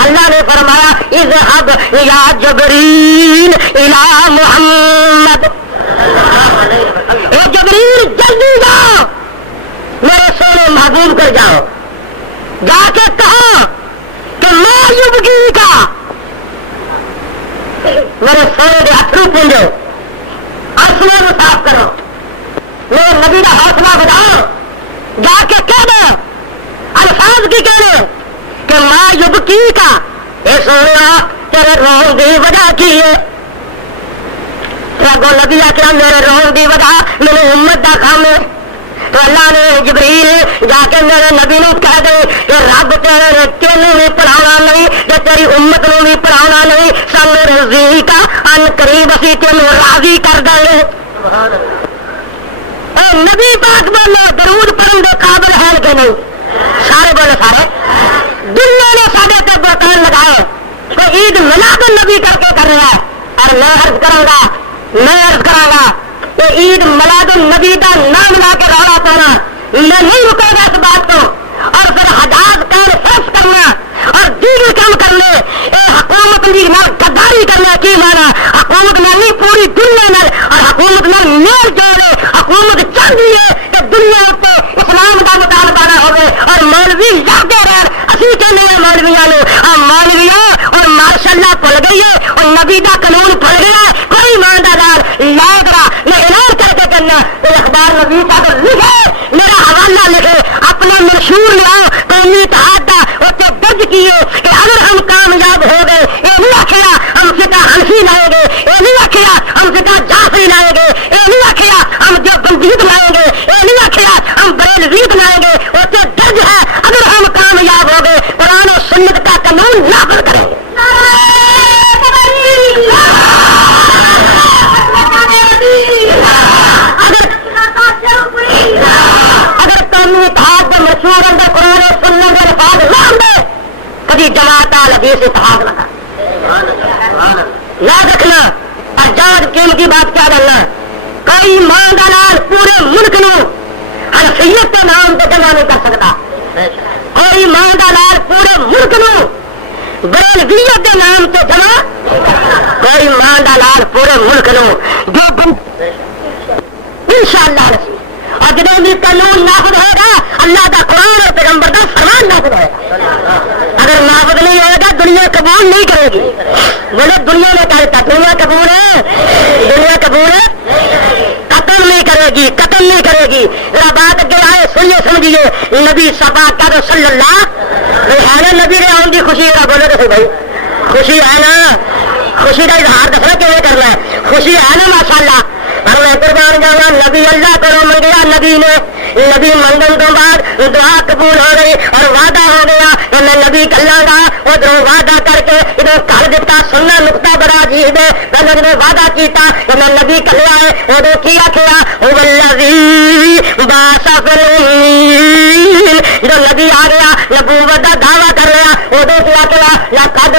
اللہ نے فرمایا اذهب یا جبریل الی محمد. اے جبریل جلدی جاؤ میرے سونے محبوب کر جاؤ جا کے کہو کہ میں یبگی کا میرے سونے کے اتھرو پونجو آنسوؤں کو صاف کرو میرے نبی کا حوصلہ بڑھاؤ. جا کے کہہ دو الفاظ کی کہنے کہ ماں یبکی کا اے سونا تیرے روح کی وجہ کی ہے. رگو نبی اکرم میرے روح کی وجہ میرے امت کا کام ہے. تو اللہ نے جبریل جا کے میرے نبی نے کہہ دے کہ رب تیرے تینوں بھی پڑھانا نہیں کہ تیری امت نے بھی پڑھانا نہیں سن رضی کا ان قریب اسی تینوں راضی کر دیں. اے نبی پاک بولو درود پڑھن دے قابل ہے کہ نہیں. سارے بولو سارے دنیا نے سارے پہ بہتان لگائے تو عید میلاد النبی کر کے کر رہا ہے. اور میں عرض کروں گا کہ عید میلاد النبی کا نام لا کے روڑا پانا میں نہیں رکے گا اس بات کو. اور پھر حجاز کام صرف کرنا اور دیگر کام کرنے اے حکومت بھی نہ گداری کرنا کی مانا حکومت میں نہیں پوری دنیا میں اور حکومت میں میل جوڑے حکومت چاہتی ہے کہ دنیا پہ اسلام کا مطالبہ نہ ہوگے اور مولوی جاتے رہ اسی کے لیے مولویاں نے اور مولویوں اور ماشاء اللہ پل گئی ہے اور نبی کا قانون پل گیا ہے. کوئی ایماندار لائے گا میں اعلان کر کے کرنا اخبار نبی کا تو لکھے میرا حوالہ لکھے اپنا منشور لاؤ قومی اتحاد کا اسے درج کیے کہ اگر ہم کامیاب ہو گئے یہ نہیں آخیا ہم فقہ حنفی لائیں گے یہ نہیں آخیا ہم فقہ جعفری لائیں گے یہ نہیں آخیا ہم جو بندیت لائیں گے یہ نہیں آخیا ہم بریلویت لائیں گے اسے درج ہے اگر ہم کامیاب ہو گئے قرآن و سنت کا قانون نافذ کریں گے. اگر قومی اتحاد کے مشہور اندر قرآن و سنت کے الفاظ نہ ہوں کبھی جماعت الحدیث اتحاد لگا یاد رکھنا. اور جاج کیم کی بات کیا کرنا کوئی ماندار پورے ملک نو حنفیت کے نام پہ جمع نہیں کر سکتا. کوئی ماندار پورے ملک نو بریلویت کے نام پہ جمع کوئی ماندار پورے ملک نو جو انشاءاللہ اور جنہیں بھی قانون نافذ ہوگا اللہ کا قرآن اور پیغمبر کا فرمان نافذ ہوگا. اگر نافذ نہیں ہوگا دنیا قبول نہیں کرے گی. بولے دنیا نے کہتا دنیا قبول ہے دنیا قبول ہے قتل نہیں کرے گی قتل نہیں کرے گی. بات کے آئے سنیے سمجھیے نبی صفا کا صلی اللہ ہے نا نبی نے آؤں گی خوشی کا بولے تو بھائی خوشی ہے نا خوشی کا اظہار دسنا کیوں کرنا ہے خوشی ہے نا ماشاء اللہ. اور میں قربان جاؤں نبی اللہ کرو منگیا نبی نے نبی منگن تو بعد دعا قبول ہو گئی اور وعدہ ہو گیا کہ میں نبی کلا گا ادھر وعدہ کر کے ادھر کر دیتا سننا نقطہ بڑا عجیب ہے. پہلے جب وعدہ کیتا کہ میں نبی کلا ہے ادھر کیا والذی باسا فی الامین جو نبی آ گیا نبوت کا دعویٰ کر لیا ادھر کیا لقد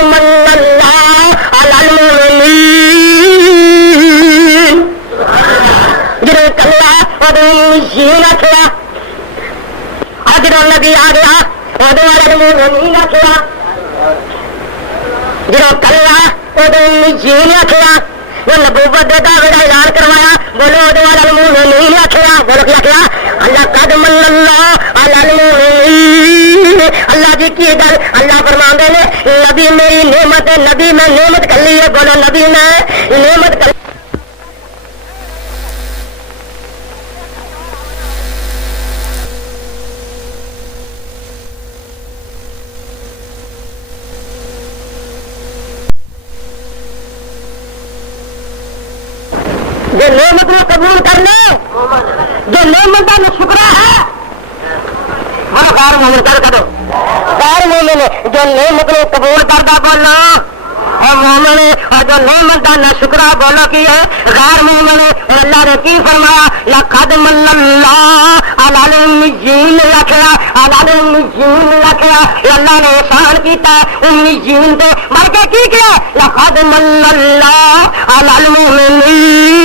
جب کلیا ادو جی نے آخیا جو نبوت دے دعوے کا اعلان کروایا بولو ادو المؤمنین آخیا بولو کیا آخیا اللہ قد من اللہ المؤمنین اللہ جی کی گل اللہ فرماندے نے نبی میری نعمت ہے نبی میں نعمت کلی ہے بولو نبی میں نعمت کلی جو نعمت کو قبول کر لے جو نعمت کا شکرہ ہے وہ غیر مومن کر کرو غیر مومن جو نعمت کو قبول کرتا بولو اور مومن اور جو نعمت کا نہ شکرہ بولو کی ہے غیر مومن اللہ نے کی فرمایا لقد من اللہ علی المیین رکھا علی المیین رکھا اللہ نے احسان کیتا امیین تے مر کے کی کیا لقد من اللہ علی المؤمنین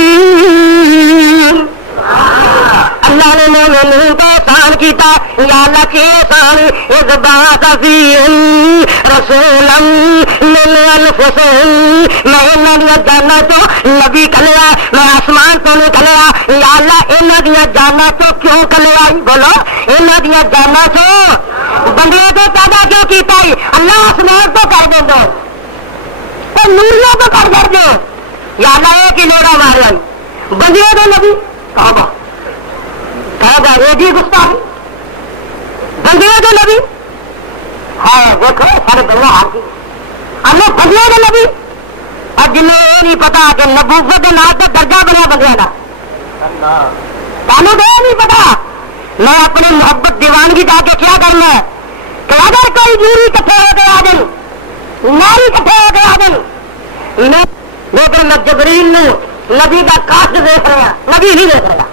اللہ نے مومنین کا احسان کیتا یا اللہ کی احسان اذ بعث فیہم رسولا من انفسہم میں انہاں دیا جاناں تو نبی کلیا میں آسمان تو نہیں کلیا یا اللہ انہاں دیا جاناں تو کیوں کلیا بولو انہاں دیا جاناں تو بندے کو پیدا کیوں کیتا ہے اللہ آسمان تو کر دے دو تو نوریوں تو کر دو یا اللہ ایک ہی لوڑا مارا بندے کو نبی کہا یہ جی گستاخی بندے کے نبی ہے دیکھو سارے بندے ہاتھ کی ہمیں بندے کے نبی اور جنہیں یہ نہیں پتا کہ نبوت کے نام سے درجہ بنیا بندے کا سانو تو یہ نہیں پتا میں اپنی محبت دیوانگی جا کے کیا کرنا ہے کہ اگر کوئی نوری کٹھے ہو گیا دن ناری کٹھے ہو گیا دن لیکن میں جبریل نبی کا کاسٹ دیکھ رہا نبی نہیں دیکھ رہا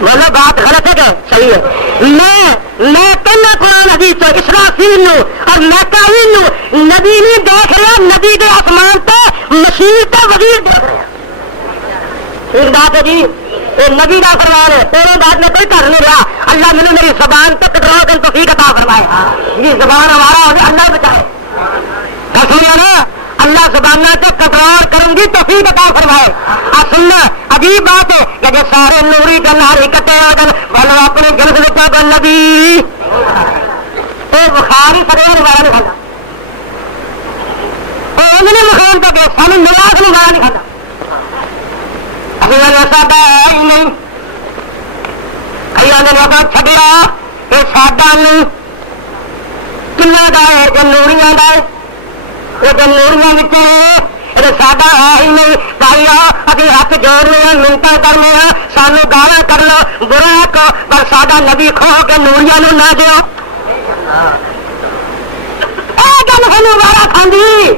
بولو بات غلط ہے کہ صحیح ہے میں کل قرآن حدیث تو اسرافیل اور میکائیل نبی نہیں دیکھ رہا نبی دے آسمان پہ مشیر تے وزیر دیکھ رہا ٹھیک بات ہے جی یہ نبی کا فرمان ہے تیرے بات میں کوئی کر نہیں رہا اللہ نے میری زبان تک ٹکراؤ کر توفیق عطا فرمائے یہ زبان ہمارا ہو اللہ بچائے سنیا نا اللہ زبانہ سے تکرار کروں گی توفیق عطا فرمائے سننا عجیب بات ہے کہ جو سارے نوری کا ناری کٹے آگل بولو اپنے جلد بچا کر نبی اے بخاری سرور بارا نہیں کھانا اے انہیں مخیم تو کہ سانو نلاز نہیں بارا نہیں کھانا ابھی میں نے سادہ ہے ہی نہیں کئی آنے لوگا چھڑیا اے سادہ نہیں کنہ دا ہے جو نوریاں دا ہے یہ جو نوریاں بچے ہیں سادہ ہے ہی نہیں بھائی ابھی ہاتھ جوڑنے ہیں منتا کرنے ہیں سانو گالا کر لو برا کو پر سادہ نبی کھو کے نوریا نو نہ دیو گل سانو گالا کھاندی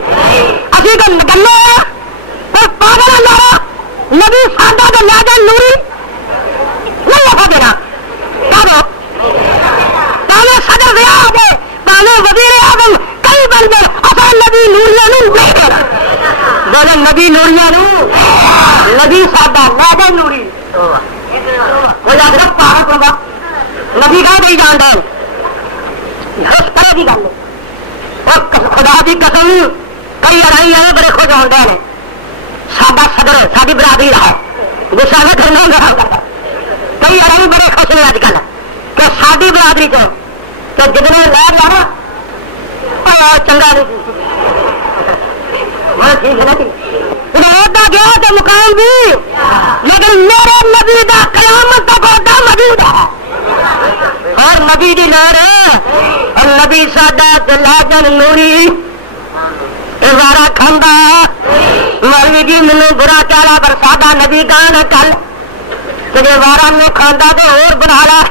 ابھی تو گلے کوئی پاگل لارا نبی سادہ تو لے دے نوری نہیں رکھا دینا کیا پہلے صدر ویاہ دے پہلے وزیر اعظم کئی بن گئے اصل نبی نوریا نو نہیں دینا بولے نبی نوریا نو نبی سادہ نادے نوری وہ یاد رکھ پاک ہوگا نبی کا نہیں جانتا اس طرح کی گل اور خدا کی قسم کئی لڑائی ہے بڑے خوش ہوتے ہیں سادہ صدر ساری برادری رہا ہے گسا نہ کرنا کرتا کئی لڑائی بڑے خوش نے اج کل کہ ساری برادری چ کہ جتنے لے جانا چنگا نہیں گیا تو مقام بھی لیکن میرے نبی دا قیامت تک ہوتا موجود ہے اور نبی دی لہر ہے اور نبی سادہ لاجن نوری ازارا کھندا مولوی جی مینوں برا چالا پر سادہ نبی گان کل کہ وارا میں کھاندا تو اور بنا لا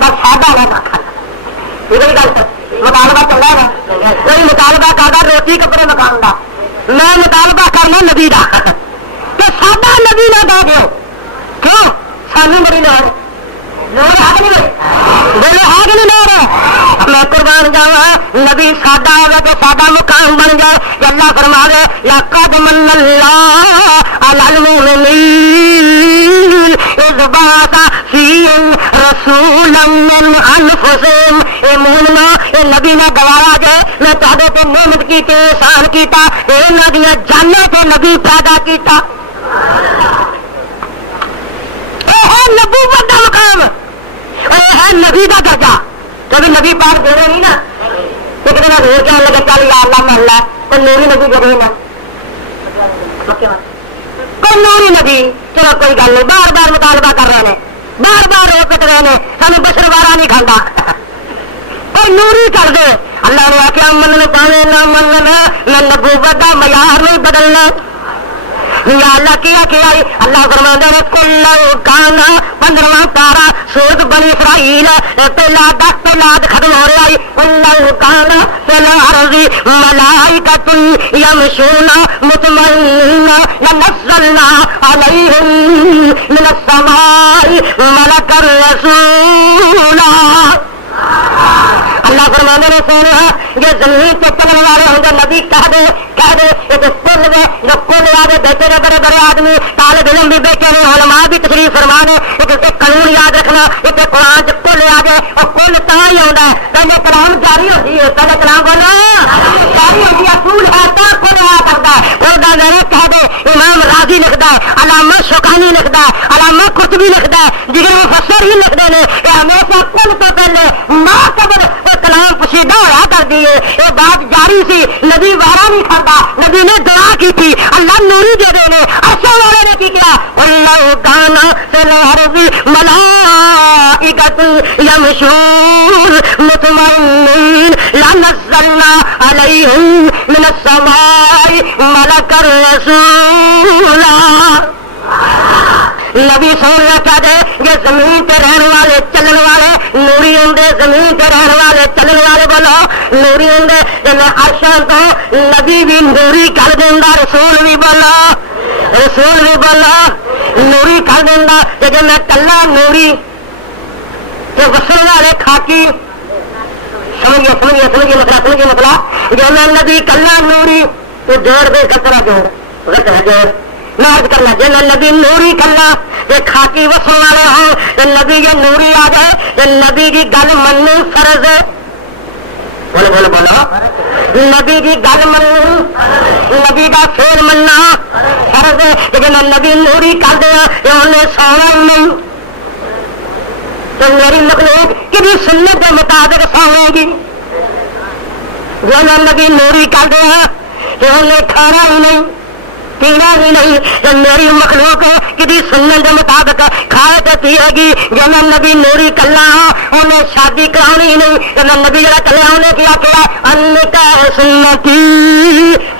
بس سادہ نہ کھا یہ گل مطالبہ چل رہا ہے کوئی مطالبہ کرتا روٹی کپڑے مکان کا میں مطالبہ کرنا نبی کا کہ سادہ نبی نہ دے دو کیوں سانو بڑی لوڑ ہے بولے ہے کہ نہیں لوڑ میں قربان جاوا نبی سادہ ہوگا تو سادہ مقام بن جائے اللہ فرما دے لقد من اللہ علی المؤمنین اذ بعث فیہم رسولا من انفسہم اے مومنو اے نبی نے گوارا دے میں تہاڈے تے نعمت کی کے احسان کیتا انہاں دیاں جاناں تے نبی پیدا کیتا. اے ہے نبوت دا مقام, اے ہے نبی دا درجہ. جب نبی پاک دے رہے نہیں نا ایک دن ہو کہنے لگے چل یا اللہ محلہ کوئی نوری نبی دے رہے نا کوئی نوری نبی. چلو کوئی گل نہیں, بار بار مطالبہ کر رہے ہیں, بار بار رو پٹ رہے ہیں, سانو بشر وارا نہیں کھانا, کوئی نوری کر دے. اللہ نے آخیا من پاوے نہ مننا میں نبوت کا معیار نہیں بدلنا. یا اللہ کیا اللہ فرماتا ہے کل کانا 15واں پارا سورۃ بنی اسرائیل پہلا ختم ہو رہا ہے. کل کانا پہلا عرض ملائکۃ یمشون مطمئنین لنزلنا علیہم من السماء ملکا رسولا. اللہ فرمانے نے سونا یہ زمین پہ چلنے والے ہوں گے نبی کہہ دے یہ تو کل میں جو کل یاد بیٹھے رہے بڑے بڑے آدمی طالب علم بھی بیٹھے رہے علماء بھی تشریف فرما دے. ایک قانون یاد رکھنا ایک قرآن چ کل آ جائے اور کل تا ہی آتا ہے پہلے کلام جاری ہوتی ہے پہلے کلام بولنا جاری ہوتی ہے اصول ہے تو کل آ کرتا ہے. وہ میرے کہہ دے امام راضی لکھتا ہے علامہ شوکانی لکھتا ہے علامہ قرطبی لکھتا ہے دیگر مفسر ہی لکھتے ہیں کہ ہمیشہ کل تو پہلے ماں قبر وہ کلام پوشیدہ ہوا کر دیے. یہ بات جاری سی نبی وارا نہیں کھاتا نبی نے دعا کی تھی اللہ نوری دے دے نے اصل والے نے کی کیا اللہ کانا فی ملائکۃ یمشون مطمئنین لنزلنا علیہم من السماء ملکا رسولا. نبی سونا کیا دے یہ زمین پہ رہنے والے چلن والے نوری ہوں گے. زمین پہ رہنے والے چلن والے بولو نوری ہوں گے. جب میں عرشاں تو نبی بھی نوری کر دینا رسول بھی بولا نوری کر دینا. جب میں کلا نوری جو وسن والے خاکی سمجھیے مسئلہ جب میں نبی کلا نوری تو جوڑ دے کتنا جوڑ مرد کرنا جی نبی نوری کرنا یہ خاکی وسن والے ہوں تو نبی یہ نوری آ جائے تو نبی کی گل منو فرض ہے. بولو نبی کی گل منو نبی کا فیل مننا فرض ہے. لیکن نبی نوری کر دیا یہ انہیں سونا نہیں تو میری مخلوق کبھی سنت کے مطابق سوے گی. جو نبی نوری کر دیا کہ انہیں کھانا ہی نہیں پینا ہی نہیں تو میری مخلوق کسی سنت کے مطابق کھائے تو پیے گی. جب نبی نوری کلا انہیں شادی کرانی ہی نہیں تو نبی جڑا کلیا انہیں کیا نکاح سنتی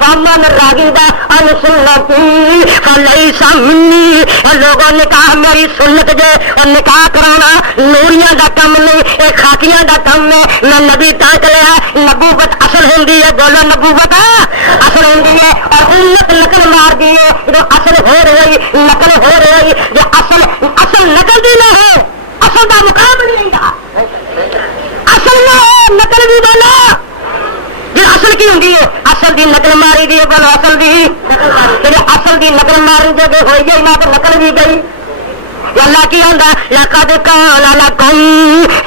فمن راغب عن سنتی فلیس منی. لوگوں نکاح میری سنت جے اور نکاح کرانا نوریاں دا کم نہیں یہ خاکیاں دا کم ہے. میں نبی تا چلیا نبوت اصل ہوندی ہے. بولو نبوت اصل ہوندی ہے اور امت نقل مار دیے جو اصل ہو رہی نقل ہو رہی جو اصل نقل بھی نہ ہے اصل کا مقام نہیں گا اصل نہ ہے نقل بھی بولا جو اصل کی ہوں اصل کی نقل ماری دی بولو اصل کی اصل کی نقل ماری جب ہوئی گئی نہ تو نقل بھی گئی. اللہ کی آندا لقد کان لکم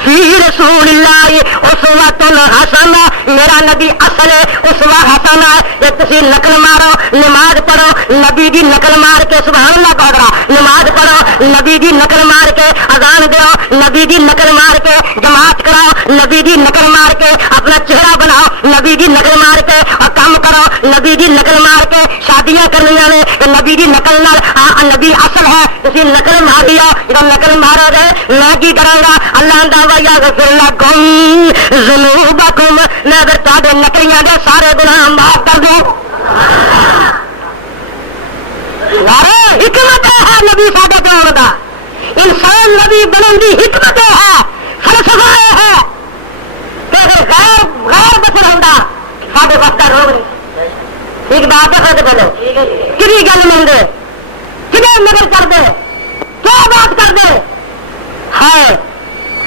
فی رسول اللہ اسوۃ حسنہ. میرا نبی اصل ہے اسوہ حسنہ. جب تسی نقل مارو نماز پڑھو نبی دی نقل مار کے سبحان اللہ کہو نماز پڑھو نبی دی نقل مار کے اذان دیو نبی دی نقل مار کے جماعت کراؤ نبی دی نقل مار کے اپنا چہرہ بناؤ نبی دی نقل مار کے اور کام کرو نبی دی نقل مار کے شادیاں کرنی نے نبی دی نقل نال نبی اصل ہے تسی نقل مار دیا جب نقل مارو گے میں کی کروں گا اللہ دعویٰ یغفر لکم ذنوبکم میں اگر تھوڑے نقلیاں دے سارے گناہ معاف کر دوں. حکمت ہے نبی ساڈے کون دا انسان نبی بنن دی حکمت ہے فلسفہ ہے کہ غیر بسر ہوندا ساڈے وقت کا روگ نہیں. ٹھیک بات ہے بولو کدی گل منگے کدے نظر کر دے کیا بات کر دے ہے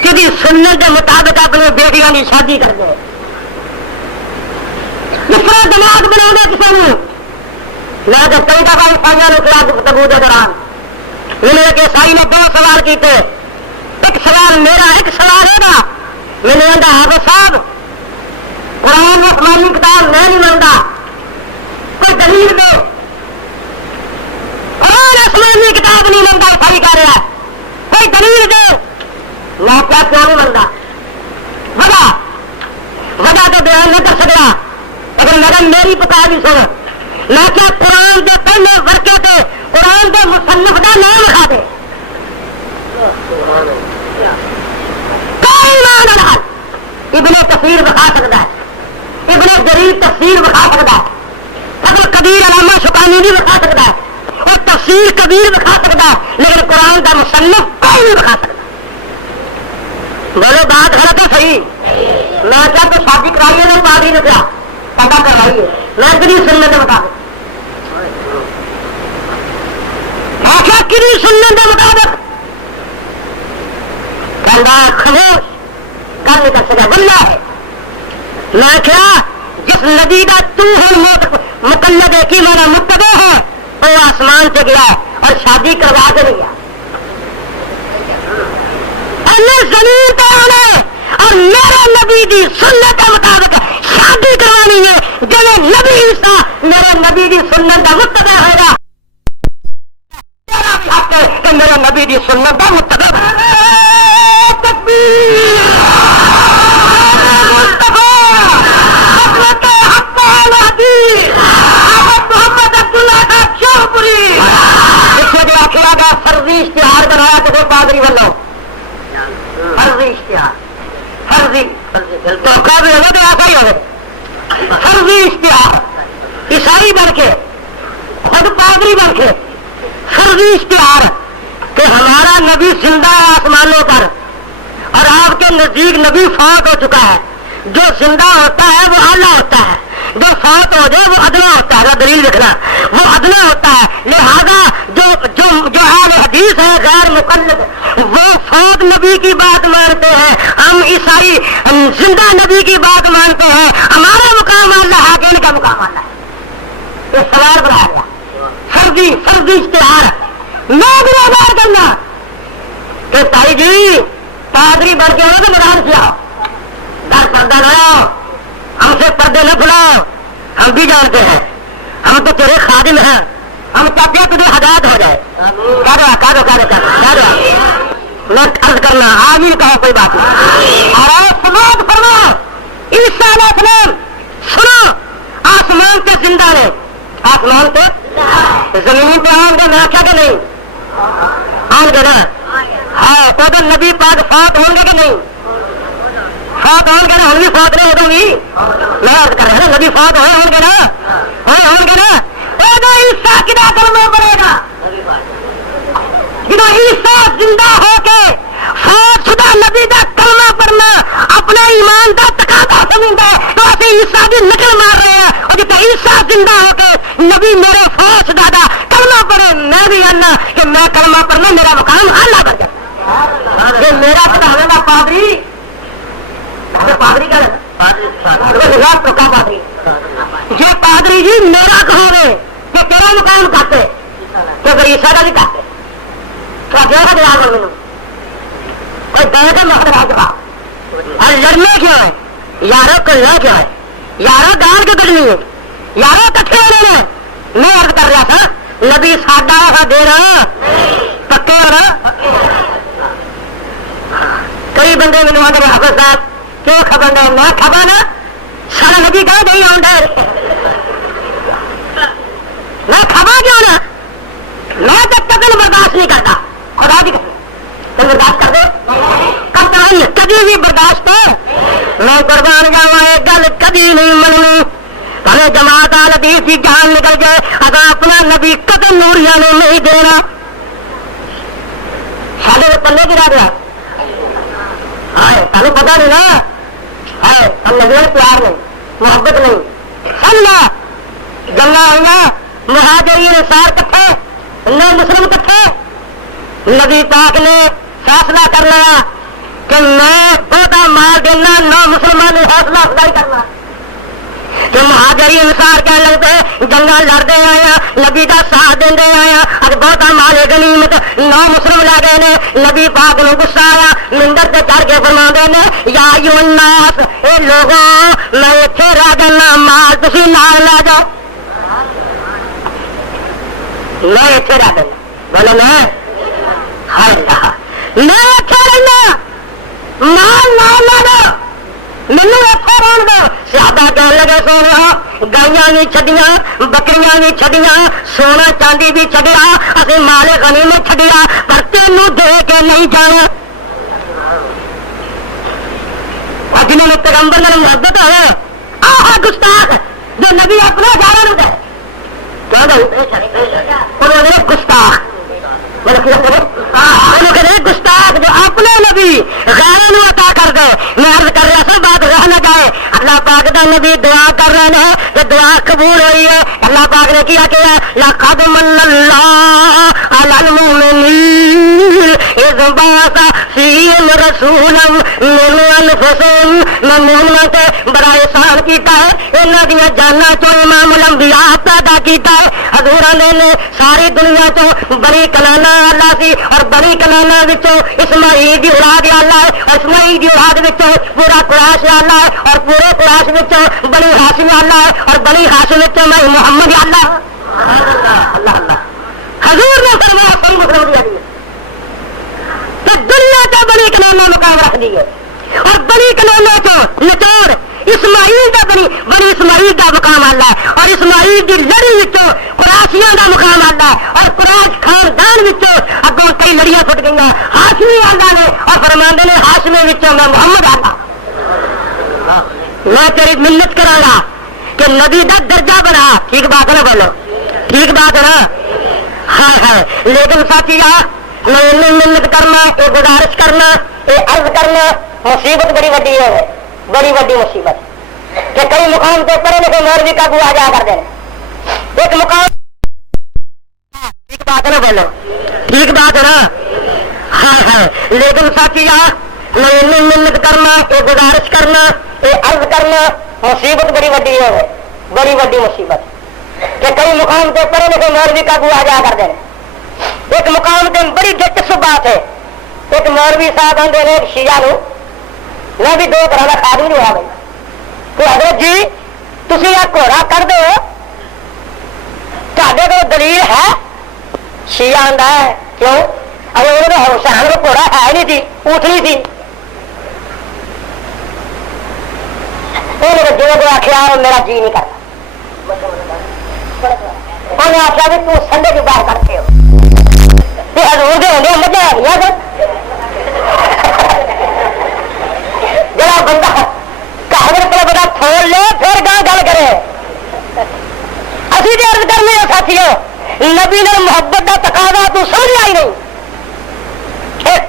کدی سنت کے مطابق اپنی بیٹیاں کی شادی کر دے جس طرح دماغ بنا دے کسی نے میں تو کئی دفعہ عیسائیوں کے خلاف گفتگو کے دوران میں ایک عیسائی نے 2 سوال کیتے. ایک سوال میرا ایک سوال ہے میں نے آدھا حافظ صاحب قرآن آسمانی کتاب میں نہیں مانتا بھی سن میں کیا قرآن کے پہلے ورقے سے قرآن کے مصنف کا نام لکھا دے کوئی ایمان نہ ابن کثیر بکھا سکتا ہے ابن جریر تفسیر بکھا سکتا ہے ابن کبیر علامہ شکانی بھی بکھا سکتا ہے اور تفسیر کبیر بکھا سکتا ہے لیکن قرآن کا مصنف کوئی نہیں بکھا سکتا بولو بات غلط ہے صحیح میں کیا تو شادی کرائی ہے نہیں پادری نے کیا پیدا کروائی ہے میں کدی سننے کے مطابق ایسا کدی سننے کے مطابق خاموش کر نہیں کر سکا بندہ ہے میں کیا جس نبی کا تو مقلد ہے کی میرا متبع ہے وہ آسمان سے گیا اور شادی کروا کے نہیں گیا زمین پہ آنا اور میرے نبی کی سنت کے مطابق شادی کروانی ہے جب نبی عیسیٰ میرے نبی کی سنت کا متبع ہوگا میرا بھی حق ہے کہ میرے نبی کی سنت کا متبع فرضی اشتہار بنایا تو پادری بنو فرضی اشتہار فرضی ایسا ہی ہوگا فرضی اشتہار عیسائی بن کے خود پادری بن کے فرضی اشتہار کہ ہمارا نبی زندہ ہے آسمانوں پر اور آپ کے نزدیک نبی فوت ہو چکا ہے جو زندہ ہوتا ہے وہ اعلیٰ ہوتا ہے جو فوت ہو جائے وہ ادنا ہوتا ہے دلیل لکھنا وہ ادنا ہوتا ہے لہذا جو اہل حدیث ہے غیر مقلد وہ فوت نبی کی بات مانتے ہیں ہم عیسائی زندہ نبی کی بات مانتے ہیں ہمارا مقام اللہ ہے کہ ان کا مقام اللہ ہے یہ سوال بنایا گیا فرضی اشتہار میں بھی آزاد کرنا کہ تائی جی پادری بن کے ہو تو میدان کیا در پردہ لاؤ ہم سے پردے نہ بلاؤ ہم بھی جانتے ہیں ہم تو تیرے خادم ہیں ہم چاہتے ہیں تجھے ہدایت ہو جائے میں عرض کرنا آمین کہو کوئی بات نہیں اور سماعت فرماؤ عیسیٰ علیہ السلام سنو آسمان کے زندہ نے آسمان کے زمین پہ آؤں گے میں کیا کہ نہیں آؤں گے نا ہے تو نبی پاک فوت ہوں گے کہ نہیں فوت ہوں گے نا ہم بھی فوت نہیں ہو گی میں عرض کر رہا نبی فوت ہوئے ہوں گے نا ہوں گے نا عیسیٰ کدا کلمہ پڑے گا جنہوں عیسیٰ زندہ ہو کے فوت شدہ نبی کا کلمہ پڑھنا اپنے ایمان کا تقاضا سمجھتا ہے تو ایسے عیسیٰ کی نقل مار رہے ہیں اور جتنا عیسیٰ زندہ ہو کے نبی میرے فوت شدہ کا کلمہ پڑھے میں بھی آنا کہ میں کلمہ پڑھنا میرا مقام اعلیٰ بن جائے یہ میرا پتا ہوگا پادری کا پادری یہ پادری جی میرا کہو گے کہ تیرا مقام کہتے کہ پھر عیسیٰ کا بھی کہتے تو جو کا جواب ہے مجھے کوئی دے کا محرا جواب اور لڑنے کیوں ہے یاروں کلنا کیوں ہے یاروں گال کے کٹنی ہے یاروں کٹھے ہونے میں میں عرض کر رہا تھا نبی ساڈا ایسا دے رہا پکے ہو رہا کئی بندے مجھے وہاں کرے حافظ صاحب کیوں خبر نہیں میں خبر نا سارا نبی کہے نہیں آؤں میں خبر کیوں نا میں جب تک برداشت نہیں کرتا خدا کی تم برداشت کر دے کبھی بھی برداشت میں قربان جاوا ایک گل کبھی نہیں مننی ہمیں جماعت حدیث کی جان نکل جائے اگر اپنا نبی کبھی نوریاں نے نہیں دینا سارے پلے گرا دیا تمہیں پتا نہیں نا ہم نبی پیار نہیں محبت نہیں سمجھا گنگا ہونا مہاجرین انصار کٹھے نہ مسلم کٹھے نبی پاک نے فیصلہ کر لیا کہ میں بہت مال دینا نہ مسلمان حوصلہ افزائی کرنا کہ مہاجری انصار کیا لگتے جنگل لڑتے آیا نبی کا ساتھ دے آیا اج بہت مال غنیمت نہ مسلم لے گئے نے نبی پاک نو غصہ آیا ممبر سے چڑھ کے فرما نے یا ایھا الناس اے لوگوں میں اتنے رہ جانا مال تسی نال لے جاؤ میں اتنے رہ جانا بولے میں اتنے رہنا مال نال لے جاؤ مینو اتنے رہن دو صحابہ کہنے لگے سونے گائیاں بھی چھڈیاں, بکریاں بھی چھڈیاں, سونا چاندی بھی چھڈیا, اسی مال غنیمت چھڈیا, پر تینوں دے کے نہیں جانا. جنہوں نے پیغمبر نال محبت ہے آہ گستاخ جو نبی اپنا جانا نہ دے انہوں نے گستاخ گستاخ جو اپنے نبی غیروں عطا کر دے. میں عرض کر رہا سا بات رہ نہ جائے. اللہ پاک دا نبی دعا کر رہے ہیں کہ دعا قبول ہوئی ہے. اللہ پاک نے کیا لقد من اللہ علی المؤمنین اذ بعث فیہم رسولا من انفسہم. میں مومنوں تے بڑا احسان کیتا ہے, انہاں دیاں جاناں چوں امام الانبیاء پیدا کیتا ہے. حضوراں نے ساری دنیا چوں بڑی کلانا اللہ سی, اور بڑی کلانا وچوں اسماعیل دی اولاد اللہ ہے, اور اسماعیل دی اولاد وچوں پورا قریش اللہ ہے, اور پورے قریش وچوں بڑی ہاشم اللہ ہے, اور بڑی ہاشم وچوں میں محمد اللہ. اللہ اللہ حضور نے فرمایا صحیح مسلم دی حدیث کہ دنیا کا بڑی کلانا مقام رکھ دی ہے, اور بڑی کلانا چوں نچوڑ اسماعیل دا بڑی اسماعیل دا مقام اللہ ہے, اور اسماعیل دی لڑی وچوں قریشیاں دا مقام اللہ ہے, اور قریش خاندان وچوں اگوں کئی لڑیاں پھٹ گئیاں ہاشمی اللہ نے, اور فرماندے نے ہاشمی وچوں میں محمد اللہ. میں تیری منت کراں گا کہ نبی دا درجہ بڑھا. ٹھیک بات نہ بولو, ٹھیک بات نا. ہائے ہائے لیکن ساتھیا میں منت کرنا, یہ گزارش کرنا, یہ عرض کرنا, مصیبت بڑی وڈی ہے, بڑی وڈی مصیبت کہ کئی مقام پہ پڑھے لکھے مولوی قابو آ جا کر دیں. ایک مقام ٹھیک بات نہ بولو, ٹھیک بات نا. ہائے ہائے لیکن ساتھیا میں منت کرنا, یہ گزارش کرنا, یہ عرض کرنا, مصیبت بڑی وڈی ہے, بڑی وڈی مصیبت کہ کئی مقام پہ پڑھے لکھے مولوی قابو آ جا کر دیں. ایک مقام پہ بڑی دلچسپ بات ہے. ایک مولوی صاحب آتے ہیں شیعہ نو, میں بھی دو طرح کا خادم جو ہوا بھائی کہ حضرت جی تسی یہ گھوڑا کر دو تے کو دلیل ہے؟ شیعہ آتا ہے کیوں؟ اگر انہوں نے حسین کو گھوڑا ہے نہیں تھی, اونٹنی تھی. انہوں نے جو آخیا میرا جی نہیں کرتا. انہیں آخیا بھی تو سنڈے کی باہر کرتے ہو حضور دے ہوندے مجھے آ گیا جڑا بندہ کاغذ کو بڑا کھول لے پھر گاہ گل کرے. اسی بھی عرض کرنے ہیں ساتھیوں, نبی نے محبت کا تقاضا تو سمجھ آئی نہیں,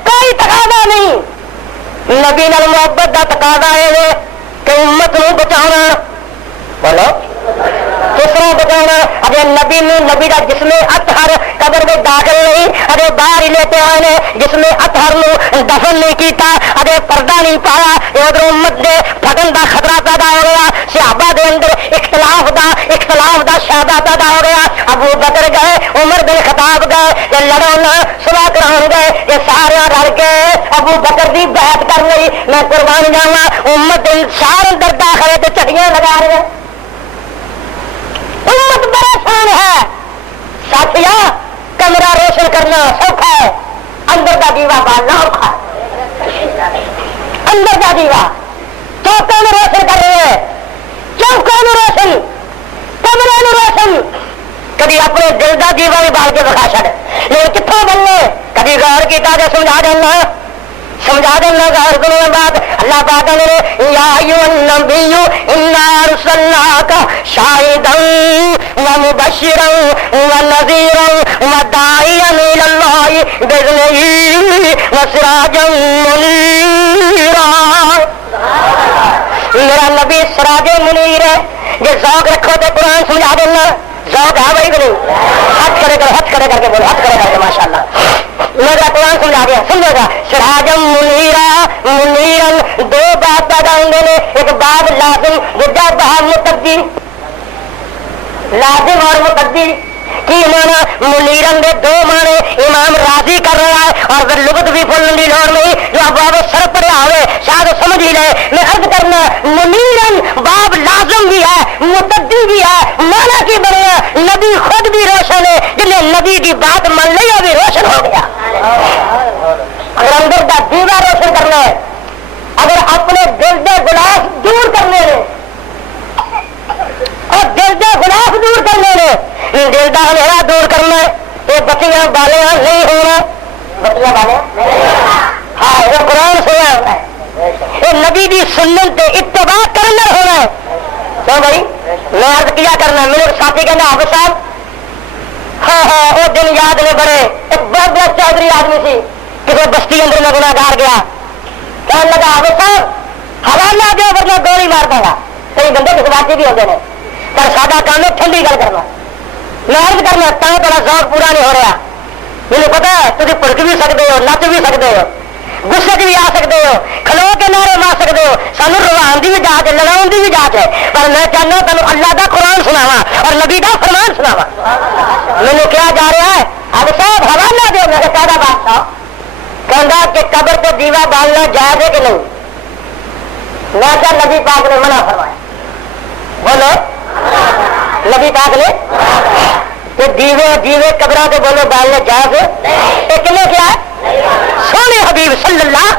کوئی تقاضا نہیں. نبی نے محبت کا تقاضا ہے کہ امت نو بچانا. بولو کس طرح بچانا؟ اگر نبی نے نبی کا جسم اطہر قبر میں داخل نہیں, اگر باہر ہی لیتے آئے جسم اطہر نو دفن نہیں کیتا, اگر پردہ نہیں پایا, ادھر امت دے پھٹن دا خطرہ پیدا ہو گیا. صحابہ دے اندر اختلاف دا شہادہ پیدا ہو گیا. ابو بکر گئے, عمر بن خطاب گئے, یہ لڑو نہ صلح کراؤ گئے, یہ سارے رل کے ابو بکر دی بیعت کر لئی. میں قربان جاواں امت سارے اندر داخلے تے چٹیاں لگا رہے ہیں. امت پریشان ہے ساتھیا. کمرہ روشن کرنا سوکھا ہے, اندر کا دیوا بالنا اوکھا ہے. اندر کا دیوا چوکوں میں روشن کر رہے ہیں, چوکوں میں روشن, کمرے میں روشن. کبھی اپنے دل کا دیوا بھی بال کے بکھا چڑ, لیکن کتوں بننے کبھی غور کیتا تو سمجھا دینا غور کرنے بعد اللہ پاک نے یا ایھا النبی انا ارسلناک شاہدا ومبشرا ونذیرا وداعیا الی اللہ باذنہ وسراجا منیرا. میرا نبی سراج منیر ہے. جی ذوق رکھو تو قرآن سمجھا دینا. ذوق ہے بھائی بولو, ہاتھ کھڑے کر کے بولو, ہاتھ کھڑے کر کے ماشاء اللہ. میرا قرآن سمجھا دیا سمجھے گا. سراجم منیرن دو بات پیدا ہوئے نے, ایک باب لازم, دوجا باب متدی. لازم اور متدی کی مانا منیرن دے دو مانے امام راضی کر رہا ہے, اور پھر لغت بھی بولنے کی لوڑ نہیں, جو ابواب سر پڑیا ہوئے شاید سمجھ ہی لے. میں عرض کرنا منیرن باب لازم بھی ہے, متدی بھی ہے. مانا کی بنیا نبی خود بھی روشن ہے, جنہیں نبی کی بات مان لی وہ بھی روشن ہو گیا. اگر اندر کا دیوا روشن کرنا ہے, اگر اپنے دل کے گلاس دور کرنے ہیں اور بندہ اندھیرا دور کرنا ہے، یہ بتیاں بالیاں نہیں ہونا، بتیاں بالیاں ہاں وہ قرآن سنا ہونا ہے، یہ نبی دی سنت اتباع کرنا ہونا ہے. کیوں بھائی میں عرض کیا کرنا، میرے ساتھی کہنا حافظ صاحب ہاں ہاں وہ دن یاد نے بڑے، ایک بہت بڑا چودھری آدمی سی کسی بستی اندر میں گناہگار گیا، کہنے لگا حافظ صاحب حوالہ دو ورنہ گولی مار دوں گا. کئی بندے کسی بات بھی ہوتے ہیں پر سادہ کام ہے ٹھنڈی گل کرنا، میں عرض کرنا تا تھوڑا ذوق پورا نہیں ہو رہا. مجھے پتا ہے تھی پڑک بھی سکتے ہو، نچ بھی سکتے ہو، غصے بھی آ سکتے ہو، کھلو کے نعرے مار سکتے ہو، سانو روان کی بھی جانچ ہے، لڑاؤن کی بھی جانچ ہے، پر میں چاہنا تمہیں اللہ کا قرآن سناوا اور نبی کا فرمان سناوا. مجھے کیا جا رہا ہے اب صاحب حوالہ دو، میں کہا بادشاہ کہنا کہ قبر کو دیوا بالنا جائز ہے کہ نہیں؟ میں کیا نبی پاک نے منع فرمایا، بولو نبی پاک نے کہ دیوے قبروں کے بولو بالنے جائز ہے، ایک نے کیا سونے حبیب صلی اللہ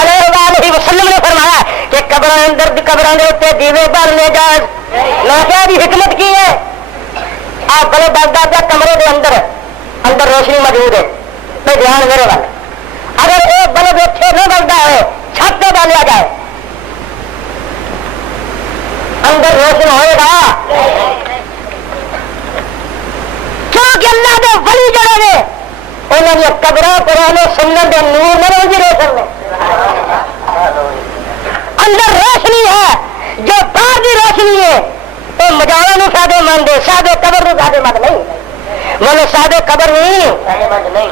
علیہ وسلم نے فرمایا کہ قبروں کے اتنے دیوے بالنے جائز. میں کیا بھی حکمت کی ہے، آپ بڑے بغداد کا کمرے کے اندر روشنی موجود ہے، تو دھیان میرے والے اگر ایک بلب اتنے نہ بلتا ہے چھت پہ ڈالیا جائے اندر روشن ہوئے گا، کیونکہ اللہ کے ولی جڑے نے انہوں نے قبروں پرانے سنت کے نور میں روزی روشن میں اندر روشنی ہے جو باہر کی روشنی ہے تو مجاوروں نے فائدے مند ہے، سادے قبر میں فائدے مند نہیں. بولے سادے قبر نہیں،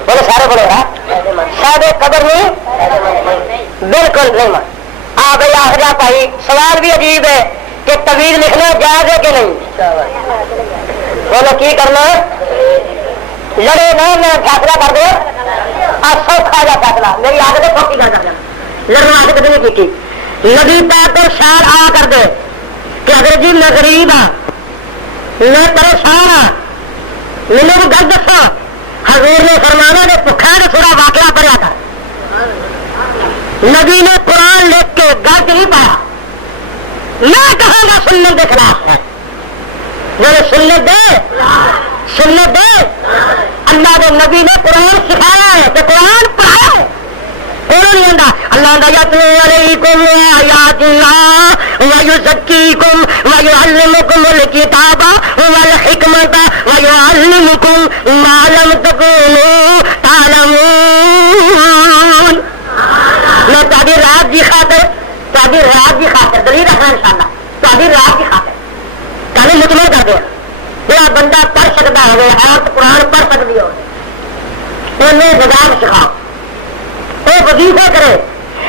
بولے سارے بولے گا سادے قبر نہیں بالکل نہیں. آ بھائی آخر بھائی سوال بھی عجیب ہے کہ طویل لکھنا جائز ہے کہ نہیں؟ بولو کی کرنا لڑے نہ میں فیصلہ کر دو سوکھا جا فیصلہ، میری عادت ہے سوکھی کر دینا، لڑنا آگے کبھی نہیں کی. نبی پاک کو شعر آ کر دے کہ اگر جی میں غریب ہاں میں پریشان ہاں مجھے کو گل دسو، حضور نے فرمانا کہ بکھا نے تھوڑا واقعہ پڑھا تھا. نبی نے قرآن لکھ کے گل نہیں پایا، میں کہوں گا سنت کے خلاف ہے. میرے سنت دے اللہ کے نبی نے قرآن سکھایا ہے کہ قرآن پڑھایا ہے، قرآن نہیں ہوتا اللہ یتلو علیکم آیات اللہ ویزکیکم ویعلمکم الکتاب والحکمت ویعلمکم ما لم تکونوا تعلمون. میں تاری رات کی خاطر دلیل رکھنا انشاءاللہ تاری رات کی خاطر کل مطمئن کر دیا جہاں بندہ پڑھ سکتا ہوئے عورت قرآن پڑھ سکتی ہو انہیں جواب سکھاؤ، وہ وظیفہ کرے.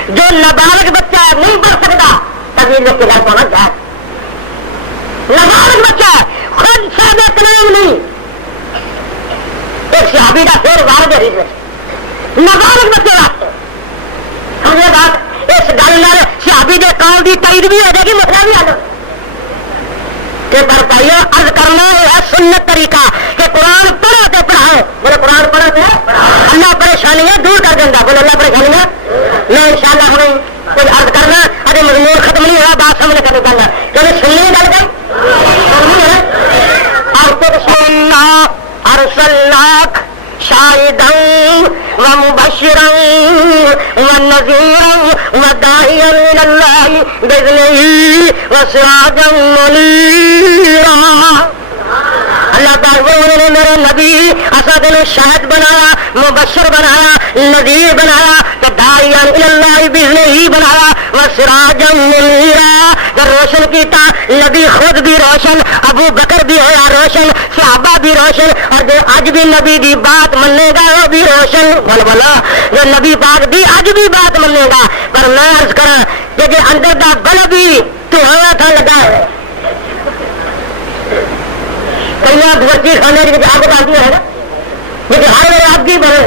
جو نابالغ بچہ نہیں پڑھ سکتا تبھی لوگ کے گھر پہنچ جائے، نابالغ بچہ خود سادہ کلام نہیں، ایک صحابی کا پھر وارد حدیث نابالغ بچے واسطے ہمیں بات اس گل میں صحابی کے قول کی تائید بھی ہو جائے گی، مسئلہ بھی حل ہو کہ برپائیو عرض کرنا ہے سنت طریقہ کہ قرآن پڑھا تو پڑھاؤ. بولے قرآن پڑھا تو اللہ پریشانیاں دور کر دیں گا. بولے اللہ پریشانیاں میں انشاءاللہ ہمیں کچھ عرض کرنا ابھی مضمون ختم نہیں ہوا، بات سامنے کرنے کرنا کہ سننے گل کر ارسلناک شاہدا ومبشرا ونذیرا وداعیا الی اللہ باذنہ وسراجا منیرا. اللہ تعالیٰ نے میرے نبی اسد نے شاہد بنایا، مبشر بنایا، نذیر بنایا، تو داعیا الی اللہ باذنہ بنایا، وسراجا منیرا روشن کیتا. نبی خود بھی روشن، ابو بکر بھی ہوا روشن، صحابہ بھی روشن، اور جو اج بھی نبی دی بات منے گا وہ بھی روشن. بولا جو نبی پاک دی اج بھی بات منے گا. پر میں عرض کرا کہ جو اندر دا بلب بھی تو ہوا تھا لگا ہے کئی برچی کھانے کی آگ باندھی ہے نا، لیکن ہر ویلے آگ ہی بڑھے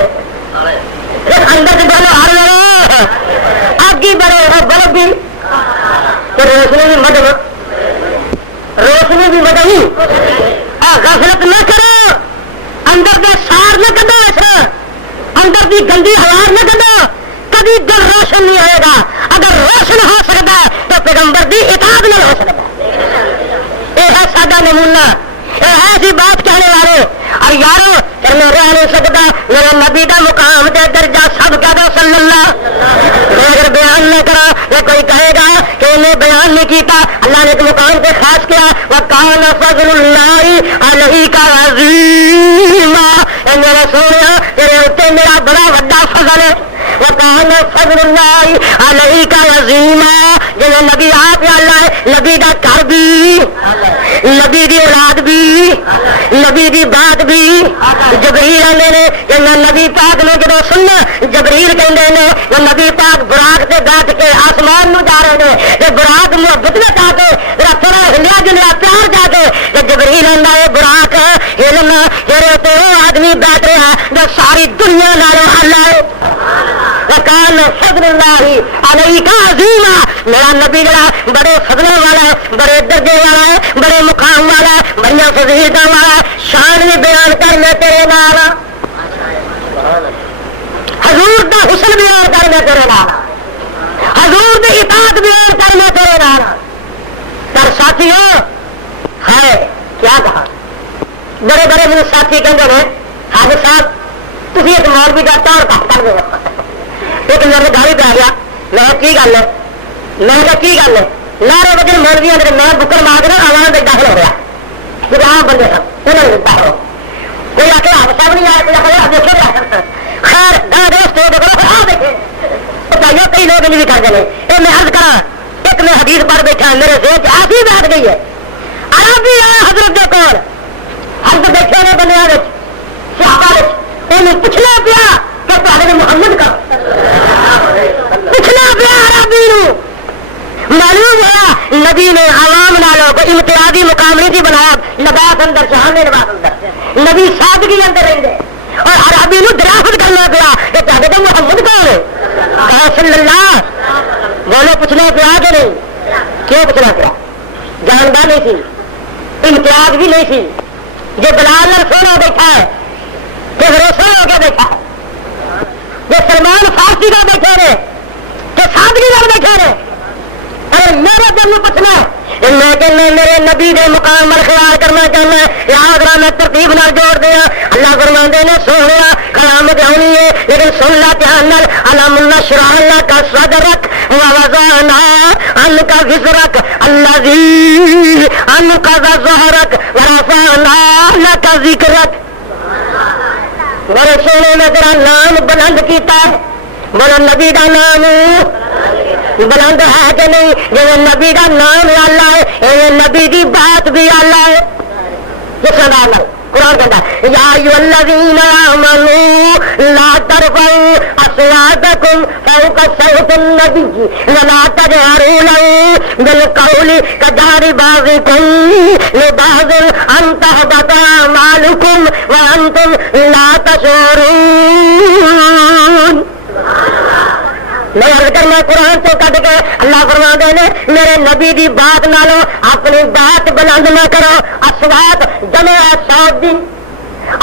اندر سے بولو ہر ویلے آگ ہی بڑھے بلب بھی تو روشنی بھی بدلی. غفلت نہ کرو، اندر کے سار نہ کدو، ایسا اندر کی گندی ہوا نہ کدو، کبھی دل روشن نہیں ہوئے گا. اگر روشن ہو سکتا ہے تو پیغمبر کی اطاعت نہیں ہو سکتا. یہ ہے سادہ نمونہ، یہ ہے ایسی بات کہنے والا لکھا نہیں سکتا میرے نبی کا مقام تے درجہ سب کہہ دو صلی اللہ. میں اگر بیان نہ کرا یا کوئی کہے گا کہ انہیں بیان نہیں کیتا, اللہ نے ایک مقام پہ خاص کیا وَقَالَ فَضْلُ اللَّهِ عَلَيْكَ عَظِيمًا. اے میرے سونیا تیرے اتنے میرا بڑا وڈا فضل ہے. وَقَالَ فَضْلُ اللَّهِ عَلَيْكَ عَظِيمًا. جنہیں نبی آپ یا اللہ ہے, نبی دا گھر بھی, نبی دی اولاد بھی, نبی دی بات بھی. جبریل آندے نے کہ نبی پاک نے جدو سننا جبریل کہندے نے وہ نبی پاک براق سے بیٹھ کے آسمان نو جا رہے ہیں کہ براق محبت میں جا کے تھوڑا ہلیا جلیا پیار جا کے کہ جبریل آندا ہے براق ہلنا جڑے تے وہ آدمی بیٹھ رہا جو ساری دنیا نالوں اعلی ہے. وَقَالَ فَضْلُ اللَّهِ عَلَيْكَ عَظِيمًا. میرا نبی جڑا بڑے فضلوں والا ہے, بڑے درجے والا ہے, بڑے مقام والا ہے, بڑی فضیلتوں والا ہے. شان بھی بیان کر میں تیرے نال, حضور دا حسن بیان کر میں تیرے نال, حضور دی اطاعت بیان کر میں تیرے نال. پر ساتھیوں ہے کیا کہا, بڑے بڑے میرے ساتھی کہتے ہیں حاجی صاحب تھی ایک مولوی کا تار کٹ کر دو. ایک میرے گاڑی پہ آ گیا, میں کی گل ہے, میں کہا کی گل ہے, نارے بجے مولوی اندر میں بکر مار کے آواز میں داخل ہو گیا. پھر عام بندے سن انہوں نے داخل ہو, کوئی آ کے آپ سب نہیں آیا, کوئی آ کے دیکھے خیر گاہ دوست ہو دیکھو آ دیکھے بتائیے کئی لوگ نہیں بھی کرتے ہیں. یہ میں عرض کرا ایک میں حدیث پڑھ بیٹھا میرے ذہن چ آسی بیٹھ گئی ہے. عربی آیا حضرت کے کول, حضرت بیٹھے نے بنیا صحابہ انہیں پوچھنا پیا کہ تمہارے محمد کا پوچھنا پیا عربی نو. معلوم ہوا نبی نے عوام نالوں کو امتیازی مقام نہیں بنایا, لباس اندر شہانے لباس اندر نبی سادگی اندر رہتے اور عربی نو درافت کرنا پیا کہ تمہارے تو محمد کون ہے صلی اللہ. بولو پوچھنا پیا کہ نہیں, کیوں پوچھنا پیا, جانتا نہیں سی, امتیاز بھی نہیں سی. جو بلال سونا بیٹھا ہے کہ بھروسہ ہو کے بیٹھا, جو سلمان فارسی کا بیٹھے رہے کہ سادگی کا بیٹھے رہے. اگر میرے دل میں پوچھنا ہے میں کہنا میرے نبی دے مقام پر خیال کرنا چاہنا ہے, یاد رہا میں ترتیب نہ جوڑ دیا. اللہ فرماندے نے سونا قیامت آنی ہے لیکن سن لا دھیان نال, الم نشرح لک صدرک ووضعنا عنک وزرک الذی انقض ظہرک ورفعنا لک ذکرک. میرے سونے نے تیرا نام بلند کیتا ہے, میرا نبی کا نام بلند ہے کہ نہیں. جب نبی کا نام اللہ ہے یہ نبی کی بات بھی اللہ ہے. جس طرح قرآن کہتا ہے یا ایھا الذین آمنوا لا ترفعوا اصواتکم فوق صوت النبی ولا تجہروا له بالقول کجہر بعضکم لبعض ان تحبط اعمالکم وانتم لا تشعرون. میں عرض کرنا قرآن تو کٹ کے اللہ فرما دے نے میرے نبی دی بات نالو اپنی بات بلند نہ کرو. اصوات جمع صوت دی,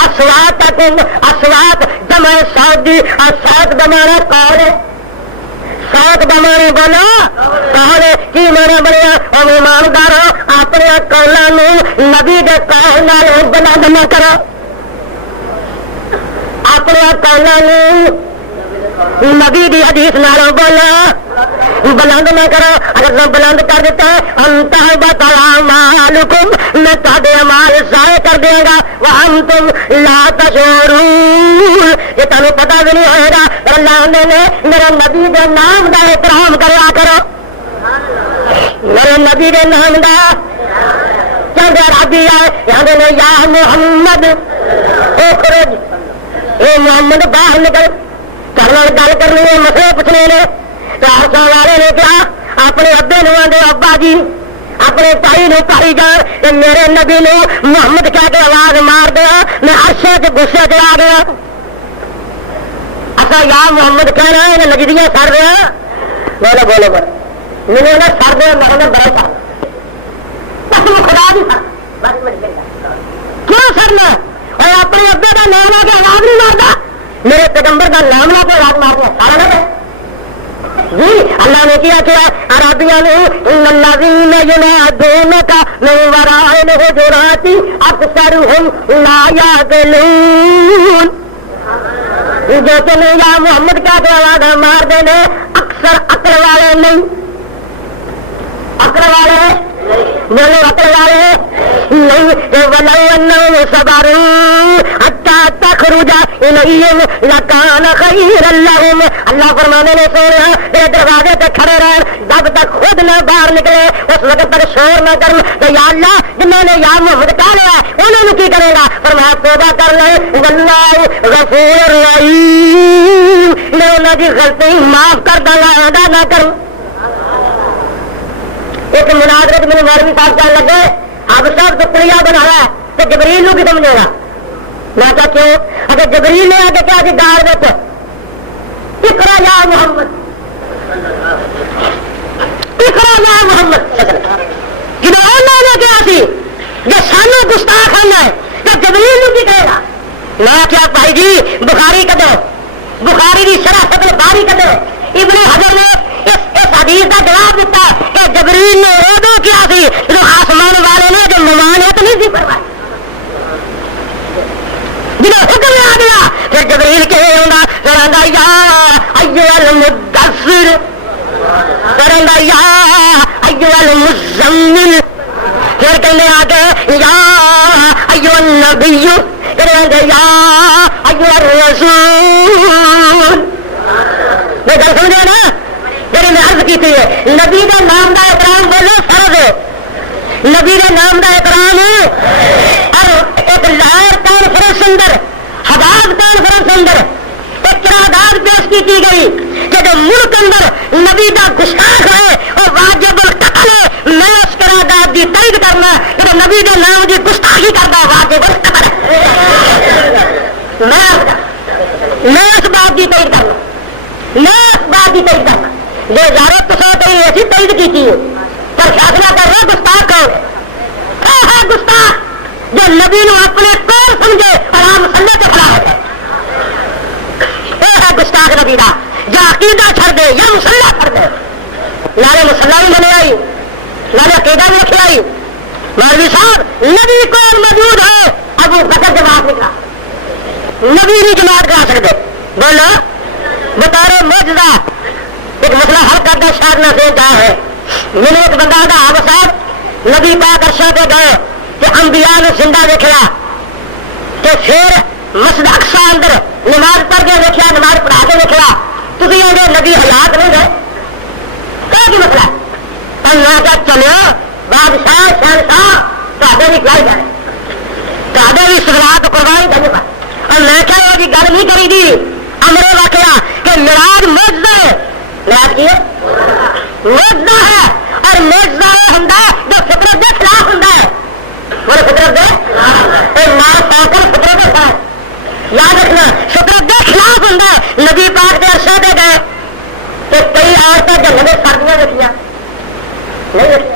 اصوات تکم اصوات جمع صوت دی, اور صوت بمانا قول ہے, صوت بمانا بنا قول ہے. کی مانا بنیا اور ایماندارو اپنے قولاں نو نبی دے قول نالو بلند نہ کرو, اپنے قولاں نو نبی دی حدیث نالوں بولا بلند نہ کرو. اگر بلند کر دیتا ہے انتہبط اعمالکم میں تہاڈے اعمال ضائع کر دیا گا وانتم لا تشعرون. یہ تمہیں پتہ بھی نہیں ہوئے گا. اللہ نے میرے نبی کے نام کا احترام کریا کرو, میرے نبی کے نام کا چاہتے عربی ہے یہاں نے یا محمد اخرج, اے محمد باہر نکل, کرنا گل کرنی ہے, مسئلے پوچھنے نے. چار سال والے نے کیا اپنے ابے نو آدھے ابا جی, اپنے بھائی نو بھائی جان, میرے نبی نو محمد کہہ کے آواز مار دیا, میں عرشے سے غصے چ آ گیا. اچھا یا محمد کہنا ہے نجدیاں سر دیا, بولو بولو بولو میرے نہ سر دیا, میں بڑا سر خدا بھی سر کیوں سرنا, اور اپنے ابے کا نام آ کے آواز نہیں مارتا, میرے پیغمبر کا نام لا کے آواز مار دیا سارا لگا. جی اللہ نے کیا عربیہ نے ان الذین ینادونک من وراء الحجرات اکثرهم لا یعقلون. جو تمہیں یا محمد کا آواز مار دینے اکثر عقل والے نہیں. عقل والے بولو عقل والے نہیں. وَلَوْ أَنَّهُمْ صَبَرُوا حَتَّى تَخْرُجَ إِلَيْهِمْ لَكَانَ خَيْرًا لَهُمْ. اللہ فرمانے نے سونا میرے دروازے پہ کھڑے رہ جب تک خود نہ باہر نکلے اس وقت تک شور نہ کر کہ یا اللہ جنہوں نے یا محمد کہا لیا انہوں نے کی کرے گا. فرمایا توبہ کر لے واللہ غفور رحیم. میں انہوں کی غلطی معاف کر دوں گا ادا نہ کروں. ایک مناظرت میں مولوی صاحب کہنے لگے اب صاحب تو پڑیا بنا ہے تو جبریل کو سمجھے گا. میں کہا کیوں؟ اگر جبریل نے آگے کیا گار دیکھو اقرا یا محمد اقرا یا محمد جنہوں نے کیا سی جو سانو گستاخ آنا ہے تو جبریل کی کہے گا. میں کیا بھائی جی بخاری کدو بخاری کی شرح فتح باری کدو ابن حجر نے اس حدیث کا جواب دیتا کہ جبریل نے ادو کیا سی جو آسمان والے نے جو ممانعت نہیں سی فرمائی جنہیں حکم آ گیا پھر جبریل کے ہوگا فرنگا یا ایھا المدثر فرنگا یا ایھا المزمل پھر کہنے آگے یا ایھا النبی فرنگا یا ایھا الرسول. میں گل سمجھے نا میری میں عرض کی تھی نبی کا نام کا احترام بولو فرض ہے. نبی کے نام کا احترام اور ایک لائر کانفرنس اندر حداد کانفرنس اندر ایک قرارداد پیش کی گئی کہ جو ملک اندر نبی کا گستاخ ہے اور واجب القتل ہے میں اس قرارداد کی تائید کرنا کہ نبی کے نام کی گستاخی کرنا واجب القتل ہے. میں اس بات کی تائید کرنا میں اس بات کی تائید کرنا جو اجازت تو کہیں ایسی تائید کی تھی پر فیصلہ کر رہے گستاخ کون ہے گستاخ جو نبی نے اپنے کون سمجھے اور آپ مسلح کے خلاف ہے. گستاخ نبی کا جو عقیدہ چھڑ دے یا مسلح چھڑ دے نالے مسلح بھی بنے آئی نالے عقیدہ بھی رکھے آئی. مولوی صاحب نبی کون موجود ہے ابو بکر جماعت نکلا نبی نہیں جماعت کرا سکتے. بولو بطور معجزہ ایک مسئلہ حل کرنا شارنا سے کہا ہے. میں نے ایک بندہ تھا اب صاحب نبی پاک عرشہ پہ گئے کہ انبیاء نے زندہ دیکھا کہ پھر مسجد اقصی اندر نماز پڑھ کے دیکھا نماز پڑھا کے دیکھا تھی آگے نبی ہلاک نہیں گئے کیا کی مسئلہ اللہ کا چلو بادشاہ شہنشاہ بھی کھلائی جائے بھی سوالات قربانی کرنے پائے. اور میں کیا ہوگی گل نہیں کری گی امر واقعہ کہ میراج معجزہ ہے. میراج کی معجزہ ہے اور معجزہ ہوں جو فطرت کے خلاف ہوں وہ فطرت دے مار پا کر فطرت کے ساتھ یاد رکھنا فطرت کے خلاف ہوں. نبی پاک کے عرصے پہ گئے تو کئی عورتیں جنگل سردیاں دیکھیاں نہیں دیکھی.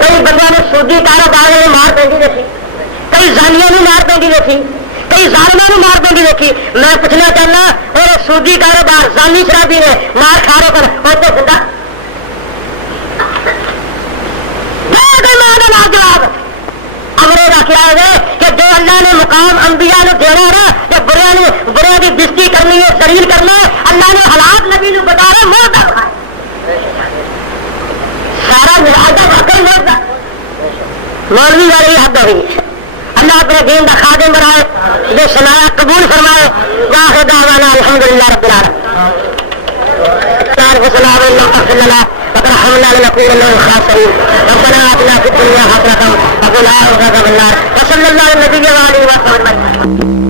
کئی بندوں نے سودی کاروبار میں مار پینی دیکھی کئی زانیوں نے مار پینی دیکھی کئی ظالموں مار پینی دیکھی. میں پوچھنا چاہنا اور سودی کاروبار زانی شرابی نے مار کھارو کر اور تو زندہ جواب امرے رکھا ہے کہ جو اللہ نے مقام انبیاء نے دینا نا کہ برے کی بستی کرنی ہے ذلیل کرنا ہے اللہ نے حالات نبی نے بتا رہے موت سارا ملاحظہ واقعی موت مولوی والی حد ہوئی. اللہ اپنے دین کا خادم بنائے جو سنایا قبول فرمائے. واخر دعوانا الحمدللہ رب العالمین. وترحمنا لنكون من الخاسرين. ربنا آتنا في الدنيا حسنة وفي الآخرة حسنة وصلى الله على النبي وآله وصحبه أجمعين.